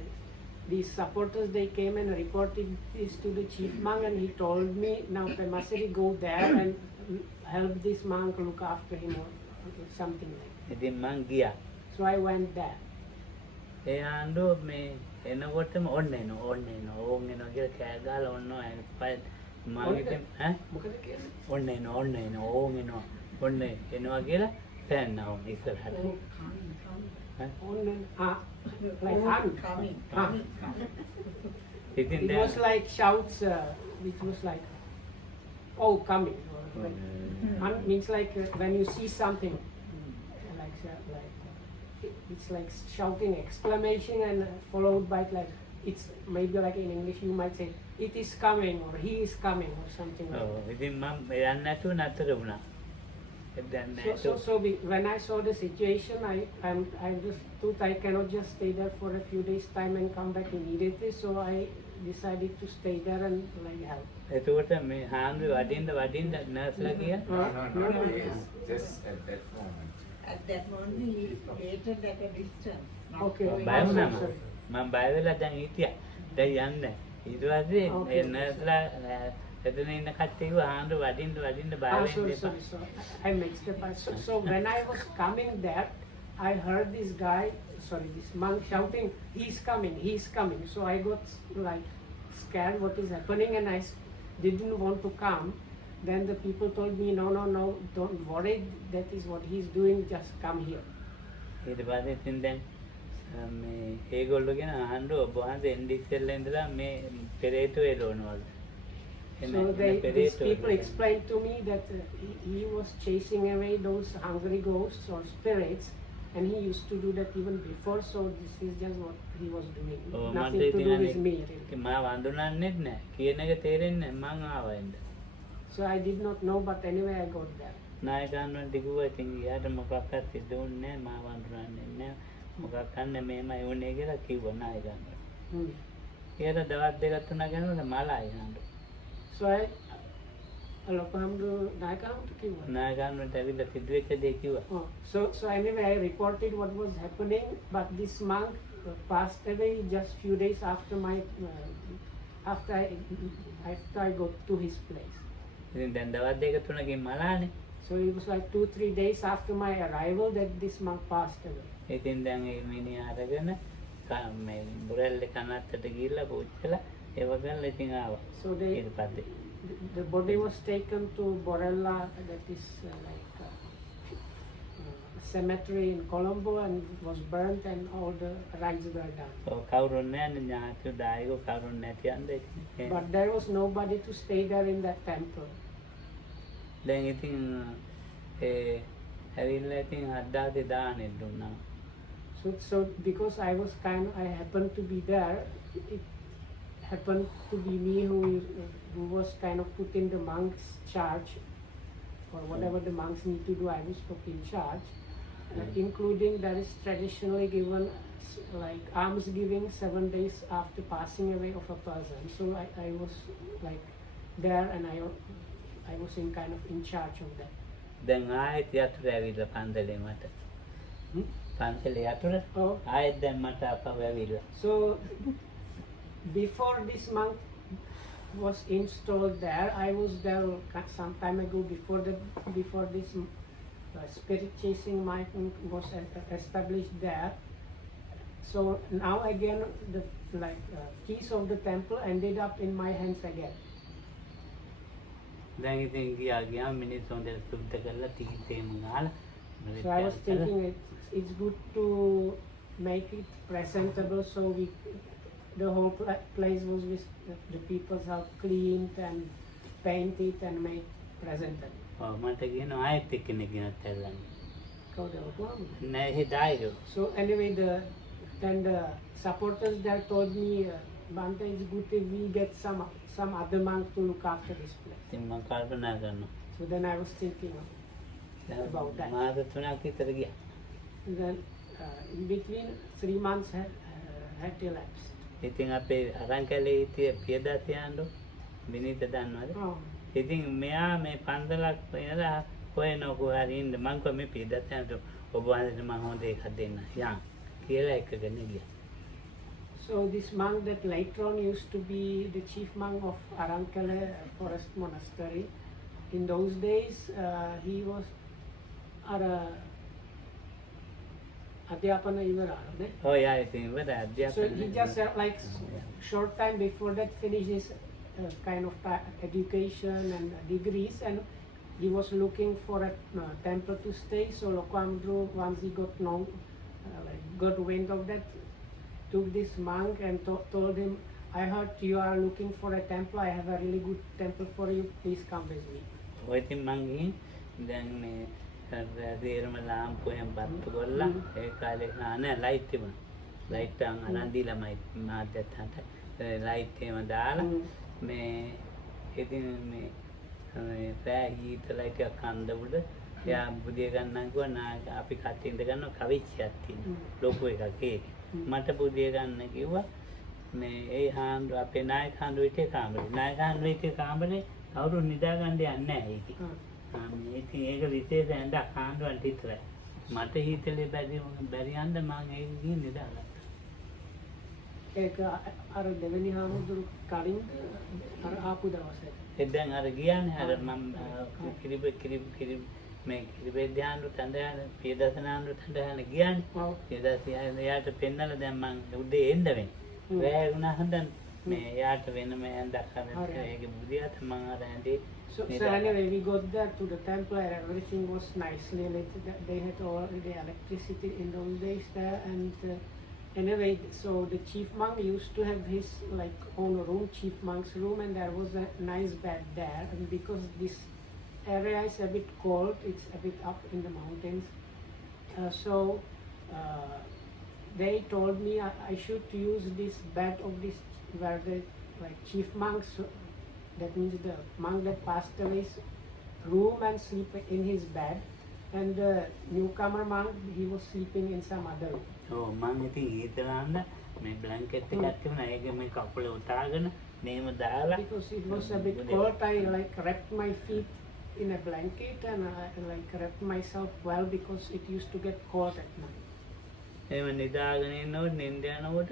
these supporters, they came and reported this to the chief monk, and he told me, now Pemasiri, go there and help this monk look after him or something like that. ඉතින් මං ගියා. So I went there. ඒ ආණ්ඩුව මේ එනකොටම ඔන්න එනවා ඕන් එනවා කියලා කෑ ගහලා ඔන්න මම ඉතින් ඈ මොකද කියන්නේ? ඔන්න එනවා ඕන් එනවා කියලා පෑන්නා වුණ ඉස්සරහට. Like Coming. ඉතින් it was like shouts, which was like, oh, coming. Or like, means like when you see something, it's like shouting exclamation and followed by like, it's maybe like in English you might say, it is coming or he is coming or something like that. ඉතින් මම යන්න නැතුව නතර වුණා. So when I saw the situation, I just thought I cannot just stay there for a few days time and come back immediately. So I decided to stay there and like help. එතකොට මේ හාන්දුවේ වඩින්න නර්ස්ලා ගියා. No, yes, just at that moment. At that moment, he waited at a distance. not Okay. going බය වුණා out. sorry. මම බය වෙලා දැන් හිටියා. දැන් යන්න. ඊට පස්සේ Okay. ඒ නර්ස්ලා එතන ඉන්න කට්ටියව හාන්දුව වඩින්න බය Sorry. වෙන්න I mixed up. So when I was coming there, I heard this guy, this monk shouting, he's coming. So I got like scared what is happening, and I didn't want to come. Then the people told me, no, don't worry, that is what he's doing, just come here. ඊට පස්සේ ඉතින් දැන් මේ ඒගොල්ලෝ කියන ආණ්ඩුව ඔබ වහන්සේ එන්නේ ඉස්සෙල්ලා ඉඳලා මේ පෙරේතෝ එළවනවලු. So these people explained to me that he was chasing away those hungry ghosts or spirits, and he used to do that even before. So this is just what he was doing. Oh, Nothing to do with me. Really. මා වඳුනන්නෙත් නැහැ. කියන එක තේරෙන්නේ නැහැ. මං ආවා එන්න. So I did not know, but anyway I got there. නායකයන්ට කිව්වා ඉතින් යාට මොකක්වත් සිද්ධ වුණේ නැහැ. මා වඳුනන්නේ නැහැ. මොකක් කරන්නේ මේමයි වුණේ කියලා කිව්වා නායකයන්ට. ඊට දවස් දෙකක් තුනක් යනකොට මලයි ආණ්ඩුව. So නායකයන්ට ඇවිල්ලා සිදුවෙච්ච දේ කිව්වා. So anyway I reported what was happening, but this monk passed away just few days after after I got to his place. ඉතින් දැන් දවස් දෙක තුනකින් මලානේ. So it was like 2-3 days after my arrival that this monk passed away. ඉතින් දැන් ඒ මිනිහා අරගෙන මේ බුරැල්ලේ කනත්තට ගිහිල්ලා පුච්චලා ඒව ගන්න ඉතින් ආවා. So ඊට පස්සේ the body was taken to Borella, that is like a cemetery in Colombo, and it was burnt and all the rites were done. කවුරුන් නැහැ ඥාතියෝ දායකෝ කවුරුන් නැති යන්නේ. But there was nobody to stay there in that temple. දැන් ඉතින් ඒ ඇවිල්ලා ඉතින් හද්දාගේ දානෙ දුන්නා. So because I happened to be there, it happened to be me who was kind of put in the monks' charge, or whatever the monks need to do. I was put in charge, including that is traditionally given like almsgiving 7 days after passing away of a person. So I was like there, and I was in kind of in charge of that. දැන් ආයෙත් යතුරු ඇවිල්ලා පන්සලේ මට. පන්සලේ යතුරු Oh. ආයෙත් දැන් මට අපව ඇවිල්ලා. So before this monk was installed there, I was there some time ago. Before this spirit chasing monk was established there. So now again the keys of the temple ended up in my hands again. දැන් ඉතින් ගියා මිනිස්සු හොඳට සුද්ධ කරලා තීතේම ගාලා. So I was thinking it's good to make it presentable, so the whole place was with the people's help cleaned and painted and made presentable. ඔව් මට කියන ආයෙත් එක්කෙනෙක් ගෙනත් ඇල්ලන්න. නෑ ඒ ඩායරෝ. So anyway, then the supporters there told me, Bante, it's good if we get some other monk to look after this place. ඉතින් මම කල්පනා කරනවා. So then I was thinking about that. මාස 3ක් විතර ගියා. And then in between 3 months had elapsed. ඉතින් අපේ අරංකලේ හිටිය පියදාසියාණ්ඩු විනීත දන්නවද? Oh. ඉතින් මෙයා මේ පන්සලක් වෙනලා හොයනකො හරි ඉන්න මං කො මේ පියදාසියාණ්ඩු ඔබ වහන්සේට මම හොඳ එකක් දෙන්න. යන් කියලා එකගෙන ගියා. So this monk that later on used to be the chief monk of Arankale Forest Monastery. In those days, he was Adhyapana Ivarana. ඔව් යා ඉතින් ඉවර So අධ්‍යාපනය. he just short time before that finished his kind of education and degrees, and he was looking for a temple to stay. So Lokamdru, once he got wind of that, took this monk and told him, I heard you are looking for a temple. I have a really good temple for you. Please come with me. ඔය ඉතින් මං ගිහින් දැන් මේ දේරම ලාම්පුවෙන් බත්තු ගොල්ලා ඒ කාලේ නෑ ලයිට් තිබුණා. ලයිට් එකක් අරන් දීලාමයි මාත්‍යත්තන්ට ලයිට් එකම දාලා මේ ඉතින් මේ පෑ හීතලයි ටිකක් කන්ද උඩ එයා බුදිය ගන්නම් කිව්වා නා අපි කට්ටිය ඉඳ ගන්නවා කවිච්චයක් තියෙනවා ලොකු එකක් ඒක. මට බුදිය ගන්න කිව්වා මේ ඒ හාන්දු අපේ නායක හාන්දු හිටිය කාමරේ. නායක හාන්දු හිටිය කාමරේ කවුරු නිදා ගන්න යන්නේ නැහැ ඒකේ. ඉතින් ඒක විශේෂ ඇඳක් හාන්දුවන්ට විතරයි. මට හීතලේ බැරි යන්න මම ඒක ගිහින් නිදාගත්තා. ඒක අර දෙවෙනි හාමුදුරු කලින් අර ආපු දවසේ. ඒ දැන් අර ගියානේ අර මම කිරිබේ මේ කිරිබේ ධ්‍යාන තඳයන පියදසනාන්දු තඳයන ගියානේ. ඔව්. එයාට පෙන්නලා දැන් මම උදේ එන්න වෙන්නේ. වැය වුණා හන්දන් මේ එයාට වෙනම ඇඳක් අරන් ඒක බුදියාට මම අර ඇඳේ. So anyway, we got there to the temple and everything was nicely lit. They had already electricity in those days there, and anyway, so the chief monk used to have his own room, chief monk's room, and there was a nice bed there. And because this area is a bit cold, it's a bit up in the mountains, so they told me I should use this bed of this where the chief monks. That means the monk that passed away's room and sleep in his bed, and the newcomer monk, he was sleeping in some other room. ඔව් මම ඉතින් ඊතලන්න මේ බ්ලැන්කට් එකක් තිබුණා ඒක මේ කකුලේ උතාගෙන මේම දාලා Because it was a bit cold, I wrapped my feet in a blanket and I wrapped myself well because it used to get cold at night. එහෙම නිදාගෙන ඉන්නකොට නින්ද යනකොට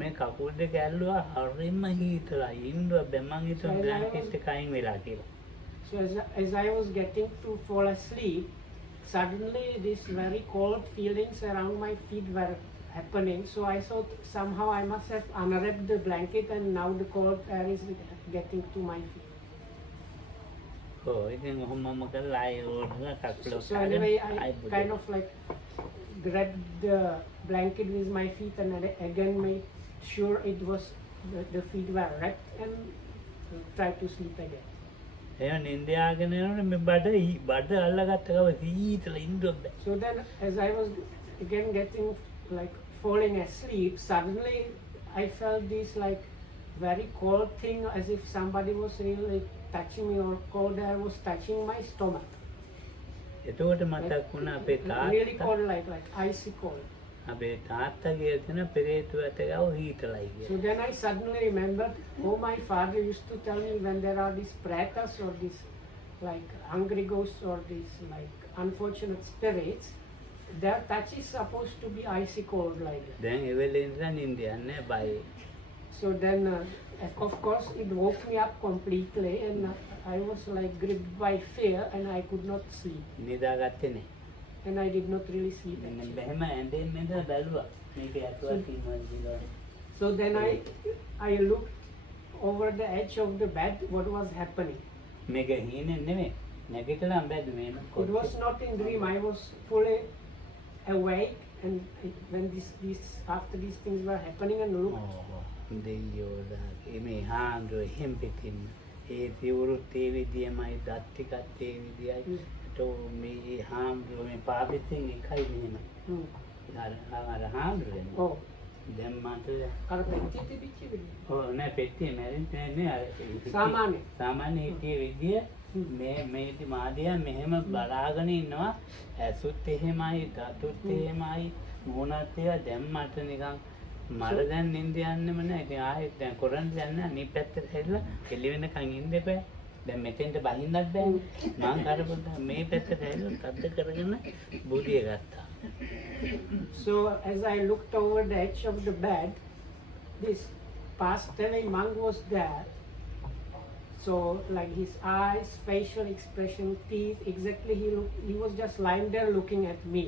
මේ කකුල් දෙක ඇල්ලුවා හරිම හීතලයි ඉන්නවා බෑ මං හිතුවා බ්ලැන්කට් එක අයින් වෙලා කියලා. So as I was getting to fall asleep, suddenly these very cold feelings around my feet were happening. So I thought somehow I must have unwrapped the blanket and now the cold air is getting to my feet. ඔව් ඉතින් ඔහොමම කරලා ආයෙ ඕනලා කකුල So උතාගෙන anyway, I ආයෙ බුදියා. kind of grabbed the blanket with my feet and again made sure it was the feet were wrapped and tried to sleep again. එහෙම නින්ද යාගෙන යනකොට මේ බඩ අල්ලගත්ත ගව සීතල ඉන්නවා බෑ. So then as I was again getting falling asleep, suddenly I felt this very cold thing, as if somebody was really touching me, or cold air was touching my stomach. එතකොට මතක් වුණා අපේ Really තාත්තා cold, like icy cold. අපේ තාත්තගේ තියෙන පෙරේතු ඇට ගාව හීතලයි So කියලා. then I suddenly remembered, oh, my father used to tell me when there are these pretas or these like hungry ghosts or these like unfortunate spirits, their touch is supposed to be icy cold like that. දැන් ඒ වෙලේ ඉඳලා නිින්ද යන්නේ බයි. So then, of course, it woke me up completely, and I was like gripped by fear, and I could not sleep, නිදාගත්තේ නැහැ. and I did not really sleep. මෙන්න Actually. මෙහෙම ඇඳෙන් මෙඳ බැලුවා. මේක ඇතුළත තියෙනවා කියලා. So then I looked over the edge of the bed, what was happening. මේක හීනෙන් නෙමෙයි. නැගිටලා බැලුවේ මේන It was not in dream. I was fully awake, and when after these things were happening, and looked. දෙයියෝ දාගේ මේ හාන්දු එහෙම් පිටින් ඒ සිවුරුත් ඒ විදියමයි දත් ටිකත් ඒ විදියයි તો මේ හාන්දු මේ පාපිටින් එකයි මෙහෙම Hmm. අර හාන්දුනේ Oh, දැන් මට අර පෙට්ටිය තිබිච්ච විදිහ. ඔව් නෑ පෙට්ටිය මැරෙන්නේ නෑ අර සාමාන්‍ය. සාමාන්‍ය හිටිය විදිය මේ මාදියා මෙහෙම බලාගෙන ඉන්නවා ඇසුත් එහෙමයි දතුත් එහෙමයි මොනත් ඒවා දැන් මට නිකන් මට දැන් නිින්ද යන්නෙම නෑ ඉතින් ආයෙත් දැන් කොරන්න යන්න අනිත් පැත්තට හැරිලා එළි වෙනකන් ඉන්න එපා දැන් මෙතෙන්ට බහින්නත් බෑ මං කරපොත මේ පැත්තට හැරිලා තද්ද කරගෙන බුදිය ගත්තා. So as I looked over the edge of the bed, this past-telling monk was there. So like his eyes, facial expression, teeth, exactly he was just lying there looking at me.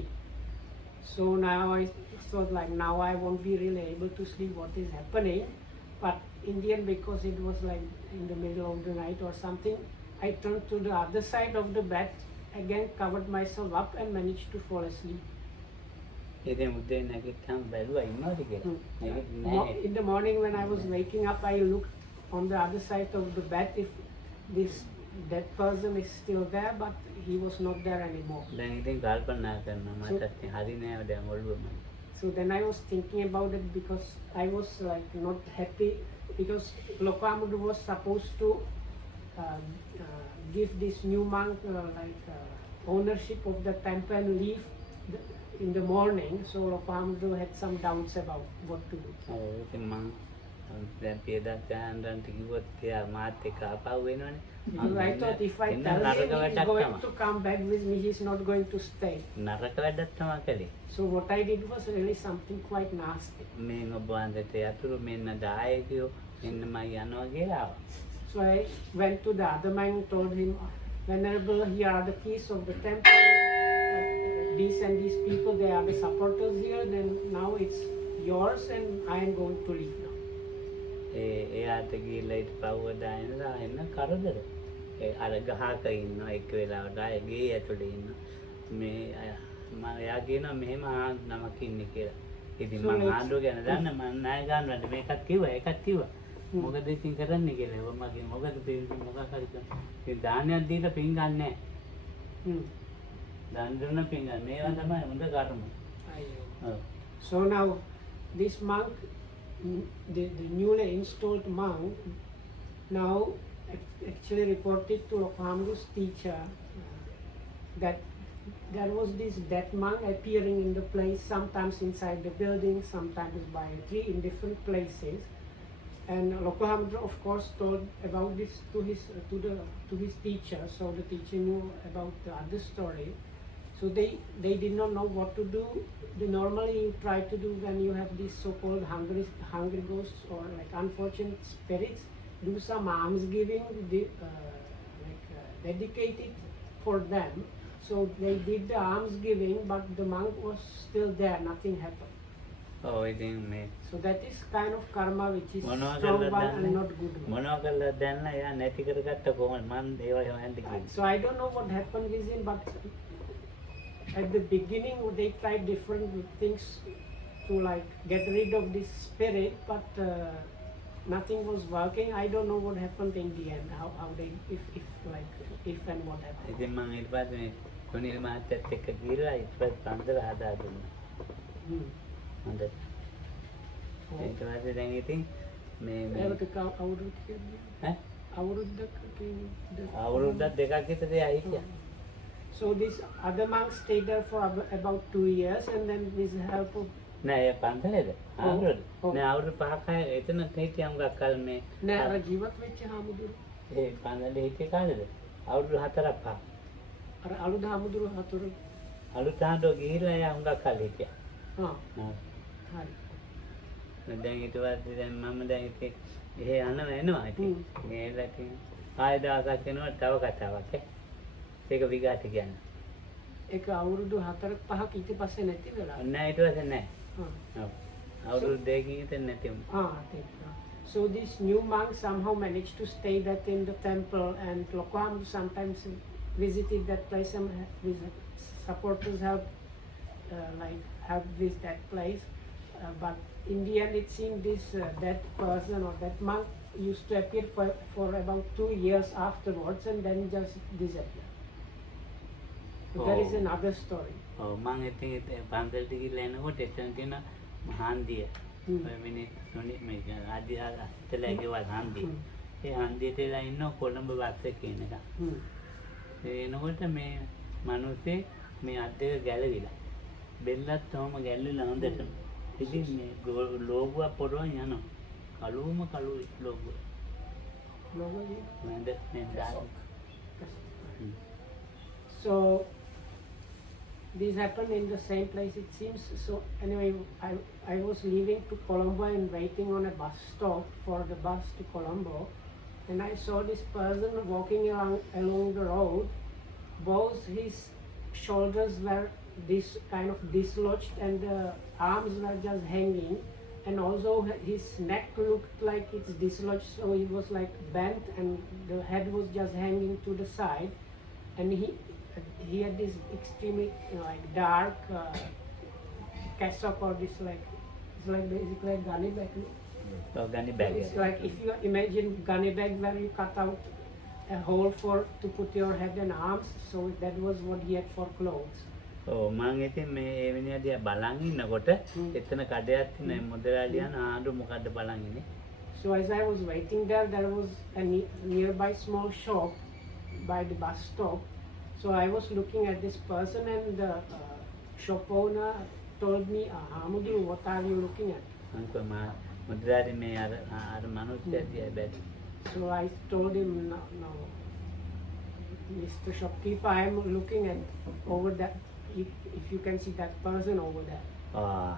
So now I thought like now I won't be really able to sleep what is happening. But in the end, because it was like in the middle of the night or something, I turned to the other side of the bed, again covered myself up and managed to fall asleep. ඉතින් උදේ නැගිට්ටම බැලුවා ඉන්නවද කියලා. නැගිටින්නේ නැහැ. In the morning when I was waking up, I looked on the other side of the bed if this dead person is still there, but he was not there anymore. දැන් ඉතින් කල්පනා කරනවා මට හරි නෑ දැන් ඔළුවම. So then I was thinking about it because I was like not happy because Lokamudu was supposed to give this new monk ownership of the temple and leave in the morning. So Lokamudu had some doubts about what to do. ඔව් ඉතින් මං දැන් පියදත් ගන්නන්ට කිව්වොත් එයා මාත් එක්ක ආපහු වෙනවනේ. Because I thought if I tell him he's going to come back with me, he's not going to stay. නරක වැඩක් තමයි කළේ. So what I did was really something quite nasty. මේ ඔබ වහන්සේට යතුරු මෙන්න දායකයෝ මෙන්න මම යනවා කියලා ආවා. So I went to the other man and told him, Venerable, here are the keys of the temple. These and these people, they are the supporters here. Then now it's yours and I am going to leave now. එයාට ගිහිල්ලා ඊට පහුව දායනලා එන්න කරදර. ඒ අර ගහක ඉන්නවා එක් වෙලාවට ආයේ ගේ ඇතුලේ ඉන්නවා. මේ මම එයා කියනවා මෙහෙම නමක් ඉන්නේ කියලා. ඉතින් මම ආණ්ඩුව ගැන දන්න මම ණය ගන්නවට මේකත් කිව්වා ඒකත් කිව්වා. මොකද ඉතින් කරන්නේ කියලා. මම කිව්වා මොකද පින් මොකක් හරි කරන්නේ. ඉතින් දානයක් දීලා පින් ගන්නෑ. දාන දුන්න පින් ගන්න. මේවා තමයි හොඳ කර්ම. ඔව්. So now this monk, the newly installed monk, now actually reported to Lokamudu's teacher that there was this dead monk appearing in the place, sometimes inside the building, sometimes by a tree, in different places. And Lokamudu, of course, told about this to his teacher. So the teacher knew about the other story. So they did not know what to do. Normally you try to do when you have these so-called hungry ghosts or like unfortunate spirits, do some alms giving, dedicated for them. So they did the alms giving, but the monk was still there. Nothing happened. ඔව් ඉතින් මේ So that is kind of karma which is මොනවා strong කරලා one and not good one. මොනවා කළා දැන් එයා නැති කරගත්ත කොහොමද මම ඒවා හොයන්න කිව්වා. So I don't know what happened with him, but at the beginning they tried different things to like get rid of this spirit, but nothing was working. I don't know what happened in the end, how they if and what happened. ඉතින් මම ඊට පස්සේ මේ කොනිල් මහත්තයත් එක්ක ගිහලා ඊට පස්සේ පන්සල හදා දුන්නා. හොඳට. ඊට පස්සේ දැන් ඉතින් මේ ඒකට අවුරුද්ද කියන්නේ ඈ අවුරුද්දක කියන්නේ අවුරුද්දක් දෙකක් විතර එයා හිටියා. So this other monk stayed there for about 2 years, and then with the help of නෑ ඒ පන්සලේද? ආවුරුද්ද. ඔව්. නෑ අවුරුදු 5ක් එතන හිටියා හුඟක් කල් මේ නෑ අර ජීවත් වෙච්ච හාමුදුරු ඒ පන්සලේ හිටිය කාලෙද? අවුරුදු 4ක් 5ක්. අර අලුත් හාමුදුරු හතුරු අලුත් ආන්දෝ ගිහිල්ලා එයා හුඟක් කල් හිටියා. හා ඔව්. හරි දැන් ඊට පස්සේ දැන් මම දැන් ඉතින් එහෙ යනවා එනවා ඉතින්. මේලා ඉතින් ආයෙ දවසක් එනවා තව කතාවක් ඈ. ඒක විගාට කියන්නේ. ඒක අවුරුදු 4ක් 5ක් ඊට පස්සේ නැති වෙලා නෑ ඊට පස්සේ නෑ. හා ඔව්. අවුරුදු දෙකකින් ඉතින් නැති වුණා. So this new monk somehow managed to stay that in the temple, and Lokam sometimes visited that place and with supporters help with that place. But in the end, it seemed that person or that monk used to appear for about 2 years afterwards and then just disappear. So there is Oh. another story. ඔව් මම ඉතින් පන්සලට ගිහිල්ලා එනකොට එතන තියෙන හන්දිය. ඔය මිනිත් සොනි මේ ආදී හිටලා ගෙවල් හන්දිය. ඒ හන්දියට එලා ඉන්න කොළඹ බස් එකේ එනකම්. Hmm. ඒ එනකොට මේ මිනිස්සේ මේ අත් දෙක ගැලවිලා. බෙල්ලත් තවම ගැලවිලා හොඳටම. ඉතින් මේ ලෝගුව පොරවන් යනවා. කළුවම කළුයි ලෝගුව. Normally, මන්ද මේ දාලා. so this happened in the same place it seems. So anyway, I was leaving to Colombo and waiting on a bus stop for the bus to Colombo, and I saw this person walking along the road. Both his shoulders were this kind of dislodged and the arms were just hanging, and also his neck looked like it's dislodged, so he was like bent and the head was just hanging to the side, and he had this extremely like dark cassock, or this it's like basically a gunny bag. ඔව් ගනි bag It's like if you imagine gunny bag where you cut out a hole to put your head and arms, so that was what he had for clothes. ඔව් මම ඉතින් මේ ඒ විනියදියා බලන් ඉන්නකොට එතන කඩයක් තියෙන මොදලාලියන් ආඳු මොකද්ද බලන් ඉන්නේ. So as I was waiting there was a nearby small shop by the bus stop. So I was looking at this person, and the shop owner told me, "Hamudru, what are you looking at?" මම කොහොම මොදලාලි මේ අර මිනිස්සයා දිහා බැලුවා. So I told him, "No, Mr. Shopkeeper, I am looking at over that. If you can see that person over there."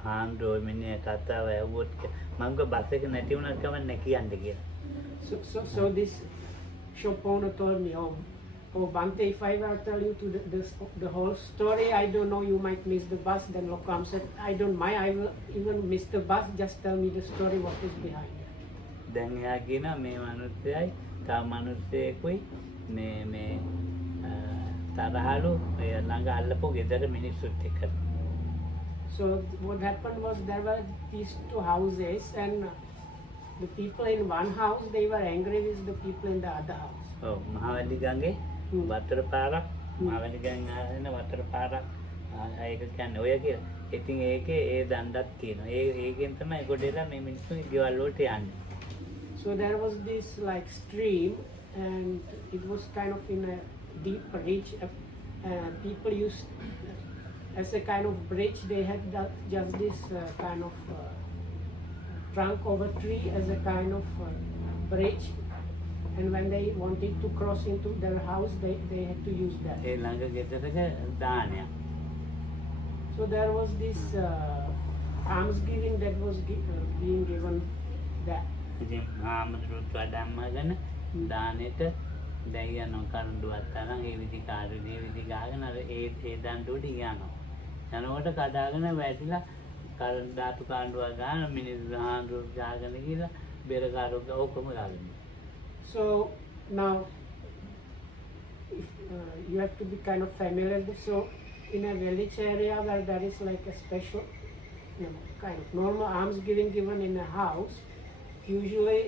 හාන්දෝ මිනිහ කතාව ඇහුවොත් මම ගෝ බස් එක නැති වුණාට කමක් නැහැ කියන්න කියලා. So this shop owner told me, "Oh, Bante, if I were to tell you the whole story, I don't know, you might miss the bus." Then Lokam said, "I don't mind, I will even miss the bus, just tell me the story, what is behind it." දැන් එයා කියනවා මේ මිනිස්සයයි තව මිනිස්සෙකුයි මේ තරහලු ඒ ළඟ අල්ලපු ගෙදර මිනිස්සුත් එක්ක. So what happened was there were these two houses, and the people in one house, they were angry with the people in the other house. ඔව් මහවැලි ගඟේ වතුර පාරක් මහවැලි ගඟ ආන වතුර පාරක් ඒක කියන්නේ ඔය කියලා. ඉතින් ඒකේ ඒ දණ්ඩක් තියෙනවා. ඒකෙන් තමයි ගොඩේලා මේ මිනිස්සු ගෙවල් වලට යන්නේ. So there was this like stream, and it was kind of in a deep ridge. People used as a kind of bridge. They had just this kind of trunk of a tree as a kind of bridge. And when they wanted to cross into their house, they had to use that. ඒ ළඟ ගෙදරක දානයක්. So there was this almsgiving that was being given there. ඉතින් ආමතුරුත් වඩම්මගෙන දානෙට දැන් යනවා කරුණුවත් තරම් ඒ විදි කාර්යදී විදි ගාගෙන අර ඒ දඬුවට යනවා. යනකොට කඩාගෙන වැටිලා කරුණ ධාතු කාණ්ඩුවක් ගන්න මිනිස්සු ආන්දරු ගාගෙන ගිහලා බෙර කාරෝක ඔක්කොම ගාගෙන. So now you have to be kind of familiar. So in a village area where there is like a special, kind of normal almsgiving given in a house, usually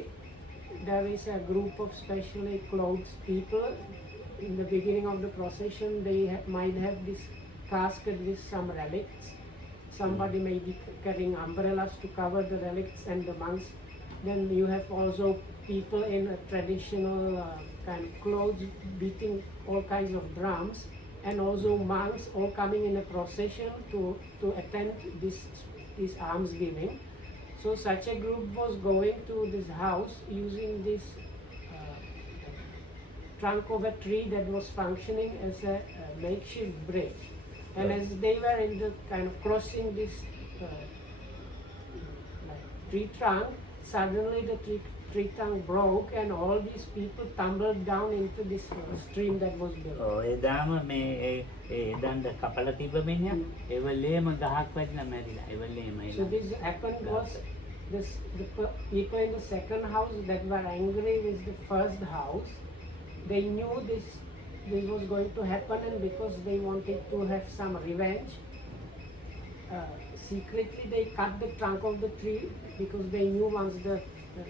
there is a group of specially clothed people. In the beginning of the procession, they might have this casket with some relics. Somebody may be carrying umbrellas to cover the relics, and the monks Then you have also people in a traditional kind of clothes beating all kinds of drums, and also monks all coming in a procession to attend this almsgiving. So such a group was going to this house using this trunk of a tree that was functioning as a makeshift bridge. And as they were in the kind of crossing this tree trunk, suddenly the tree trunk broke and all these people tumbled down into this stream that was built. එදාම මේ එදන්ට කපල තිබ මිනිහ එවලේම ගහක් වැටිලා මැරිලා එවලේම So this happened was the people in the second house that were angry with the first house, they knew this was going to happen, and because they wanted to have some revenge, secretly they cut the trunk of the tree, because they knew once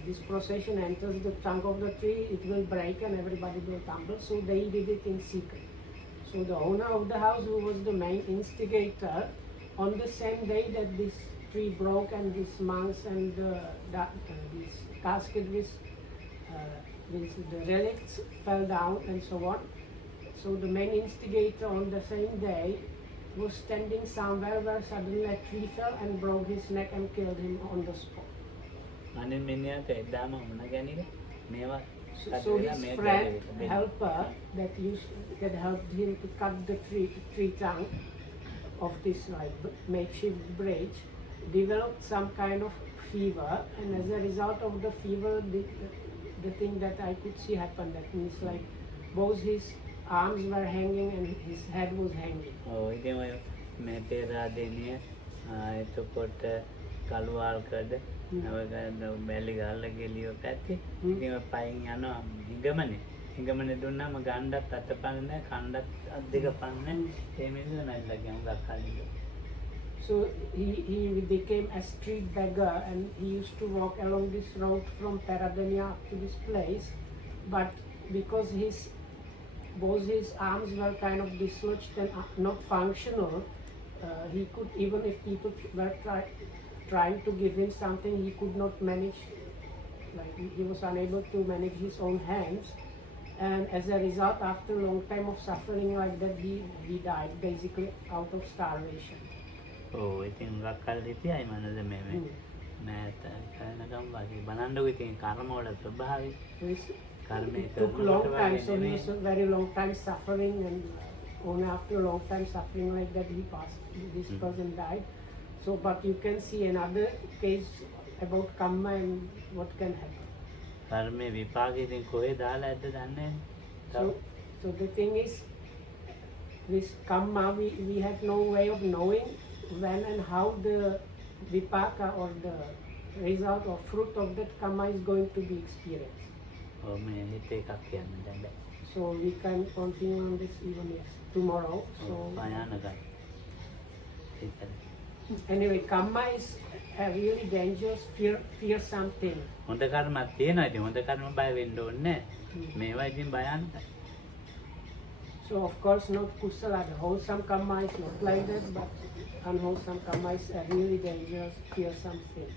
this procession enters the trunk of the tree, it will break and everybody will tumble. So they did it in secret. So the owner of the house, who was the main instigator, on the same day that this tree broke and these monks and this casket with the relics fell down and so on. So the main instigator on the same day was standing somewhere where suddenly a tree fell and broke his neck and killed him on the spot. අනිත් මිනිහට එදාම වුණ ගැනීම මේවා So his friend, helper, that helped him to cut the tree trunk of this makeshift bridge, developed some kind of fever, and as a result of the fever, the thing that I could see happen, that means like both his arms were hanging and his head was hanging. ඉතින් ඔය මේ පෙරාදෙනිය එතකොට කළුවාල්කඩ බැලි ගාල්ල ගෙලියෝ පැත්තේ ඉතින් ඔය පයින් යනවා හිඟමනේ දුන්නාම ගණ්ඩත් අතපන්නේ කණ්ඩත් අත් දෙක පන්නේ ඒ මිනිස්සු නැල්ලා ගියම ගක්කල්ලිය. So he became a street beggar, and he used to walk along this road from Peradeniya up to this place, but because both his arms were kind of dislodged and not functional, he could, even if people were trying to give him something, he could not manage, like he was unable to manage his own hands, and as a result, after a long time of suffering like that, he died basically out of starvation. ඉතින් ගක්කල් හිටියයි මනද මේ මෑත කරනකම් වගේ බලන්නකො ඉතින් කර්ම වල ස්වභාවය කර්මය It took long time, so he was a very long time suffering, and only after a long time suffering like that he passed, this person died. So but you can see another case about Kamma and what can happen. කර්මය විපාකෙ ඉතින් කොහෙ දාලා ඇද්ද දන්නේ නැහැ. So the thing is, this Kamma, we have no way of knowing when and how the vipaka or the result or fruit of that Kamma is going to be experienced. මේ හිත එකක් කියන්න දැන් බෑ. So we can continue on this even tomorrow. So භයානකයි. anyway, Kamma is a really dangerous, fearsome thing. හොඳ කර්මයක් තියෙනවා ඉතින් හොඳ කර්ම බය වෙන්න ඕනේ නැහැ. මේවා ඉතින් භයානකයි. So of course not kusala, the wholesome Kamma is not like that, but unwholesome Kamma is a really dangerous, fearsome thing.